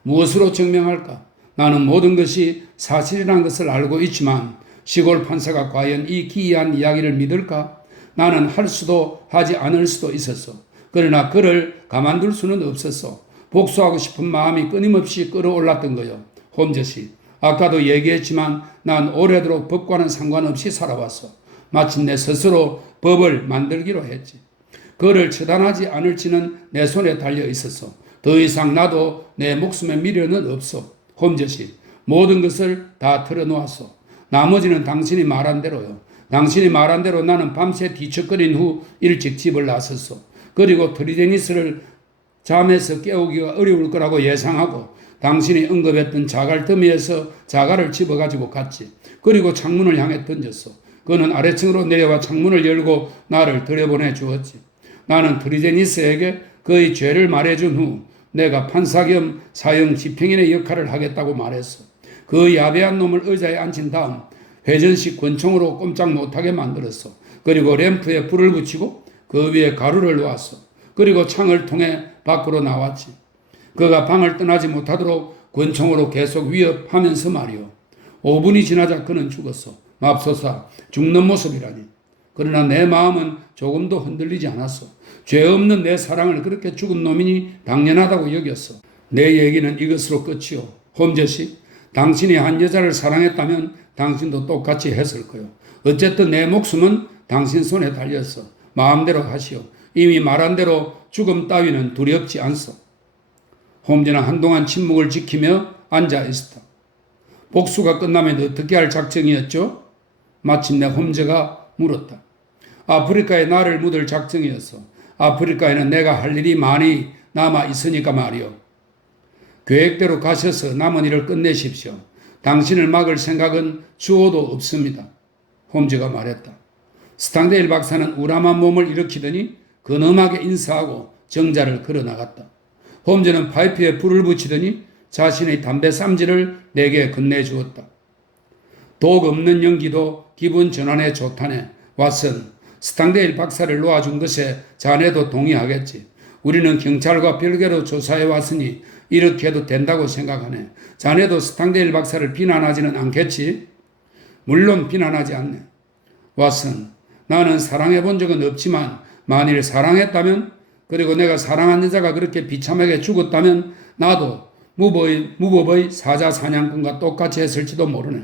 무엇으로 증명할까? 나는 모든 것이 사실이라는 것을 알고 있지만 시골 판사가 과연 이 기이한 이야기를 믿을까? 나는 할 수도 하지 않을 수도 있었어. 그러나 그를 가만둘 수는 없었어. 복수하고 싶은 마음이 끊임없이 끌어올랐던 거요. 홈즈씨, 아까도 얘기했지만 난 오래도록 법과는 상관없이 살아왔어. 마침내 스스로 법을 만들기로 했지. 그를 처단하지 않을지는 내 손에 달려 있었어. 더 이상 나도 내 목숨에 미련은 없어. 홈즈씨, 모든 것을 다 털어놓았어. 나머지는 당신이 말한 대로요. 당신이 말한 대로 나는 밤새 뒤척거린 후 일찍 집을 나섰어. 그리고 트리데니스를 잠에서 깨우기가 어려울 거라고 예상하고 당신이 언급했던 자갈 더미에서 자갈을 집어가지고 갔지. 그리고 창문을 향해 던졌어. 그는 아래층으로 내려와 창문을 열고 나를 들여보내 주었지. 나는 트리데니스에게 그의 죄를 말해준 후 내가 판사 겸 사형 집행인의 역할을 하겠다고 말했어. 그 야비한 놈을 의자에 앉힌 다음 회전식 권총으로 꼼짝 못하게 만들었어. 그리고 램프에 불을 붙이고 그 위에 가루를 놓았어. 그리고 창을 통해 밖으로 나왔지. 그가 방을 떠나지 못하도록 권총으로 계속 위협하면서 말이오. 5분이 지나자 그는 죽었어. 맙소사, 죽는 모습이라니. 그러나 내 마음은 조금도 흔들리지 않았어. 죄 없는 내 사랑을 그렇게 죽은 놈이니 당연하다고 여겼어. 내 얘기는 이것으로 끝이오. 홈즈씨, 당신이 한 여자를 사랑했다면 당신도 똑같이 했을 거요. 어쨌든 내 목숨은 당신 손에 달렸어. 마음대로 하시오. 이미 말한 대로 죽음 따위는 두렵지 않소. 홈즈는 한동안 침묵을 지키며 앉아 있었다. 복수가 끝나면 어떻게 할 작정이었죠? 마침내 홈즈가 물었다. 아프리카에 나를 묻을 작정이었어. 아프리카에는 내가 할 일이 많이 남아 있으니까 말이오. 계획대로 가셔서 남은 일을 끝내십시오. 당신을 막을 생각은 주어도 없습니다. 홈즈가 말했다. 스탕데일 박사는 우람한 몸을 일으키더니 근엄하게 인사하고 정자를 걸어나갔다. 홈즈는 파이프에 불을 붙이더니 자신의 담배 쌈지를 내게 건네주었다. 독 없는 연기도 기분 전환에 좋다네. 왓슨, 스탕데일 박사를 놓아준 것에 자네도 동의하겠지. 우리는 경찰과 별개로 조사해 왔으니 이렇게 해도 된다고 생각하네. 자네도 스탕데일 박사를 비난하지는 않겠지? 물론 비난하지 않네. 왓슨, 나는 사랑해 본 적은 없지만 만일 사랑했다면, 그리고 내가 사랑한 여자가 그렇게 비참하게 죽었다면 나도 무법의 사자 사냥꾼과 똑같이 했을지도 모르네.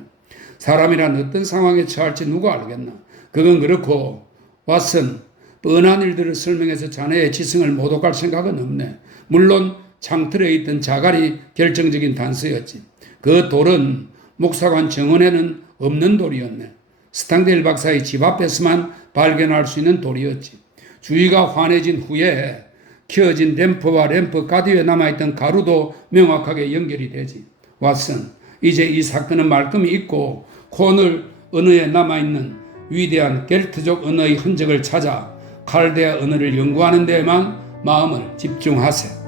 사람이란 어떤 상황에 처할지 누가 알겠나. 그건 그렇고 왓슨, 뻔한 일들을 설명해서 자네의 지성을 모독할 생각은 없네. 물론 창틀에 있던 자갈이 결정적인 단서였지. 그 돌은 목사관 정원에는 없는 돌이었네. 스탕데일 박사의 집 앞에서만 발견할 수 있는 돌이었지. 주위가 환해진 후에 켜진 램프와 램프 가디에 남아있던 가루도 명확하게 연결이 되지. 왓슨, 이제 이 사건은 말끔히 있고 코널 언어에 남아있는 위대한 겔트족 언어의 흔적을 찾아 칼데아 언어를 연구하는 데에만 마음을 집중하세.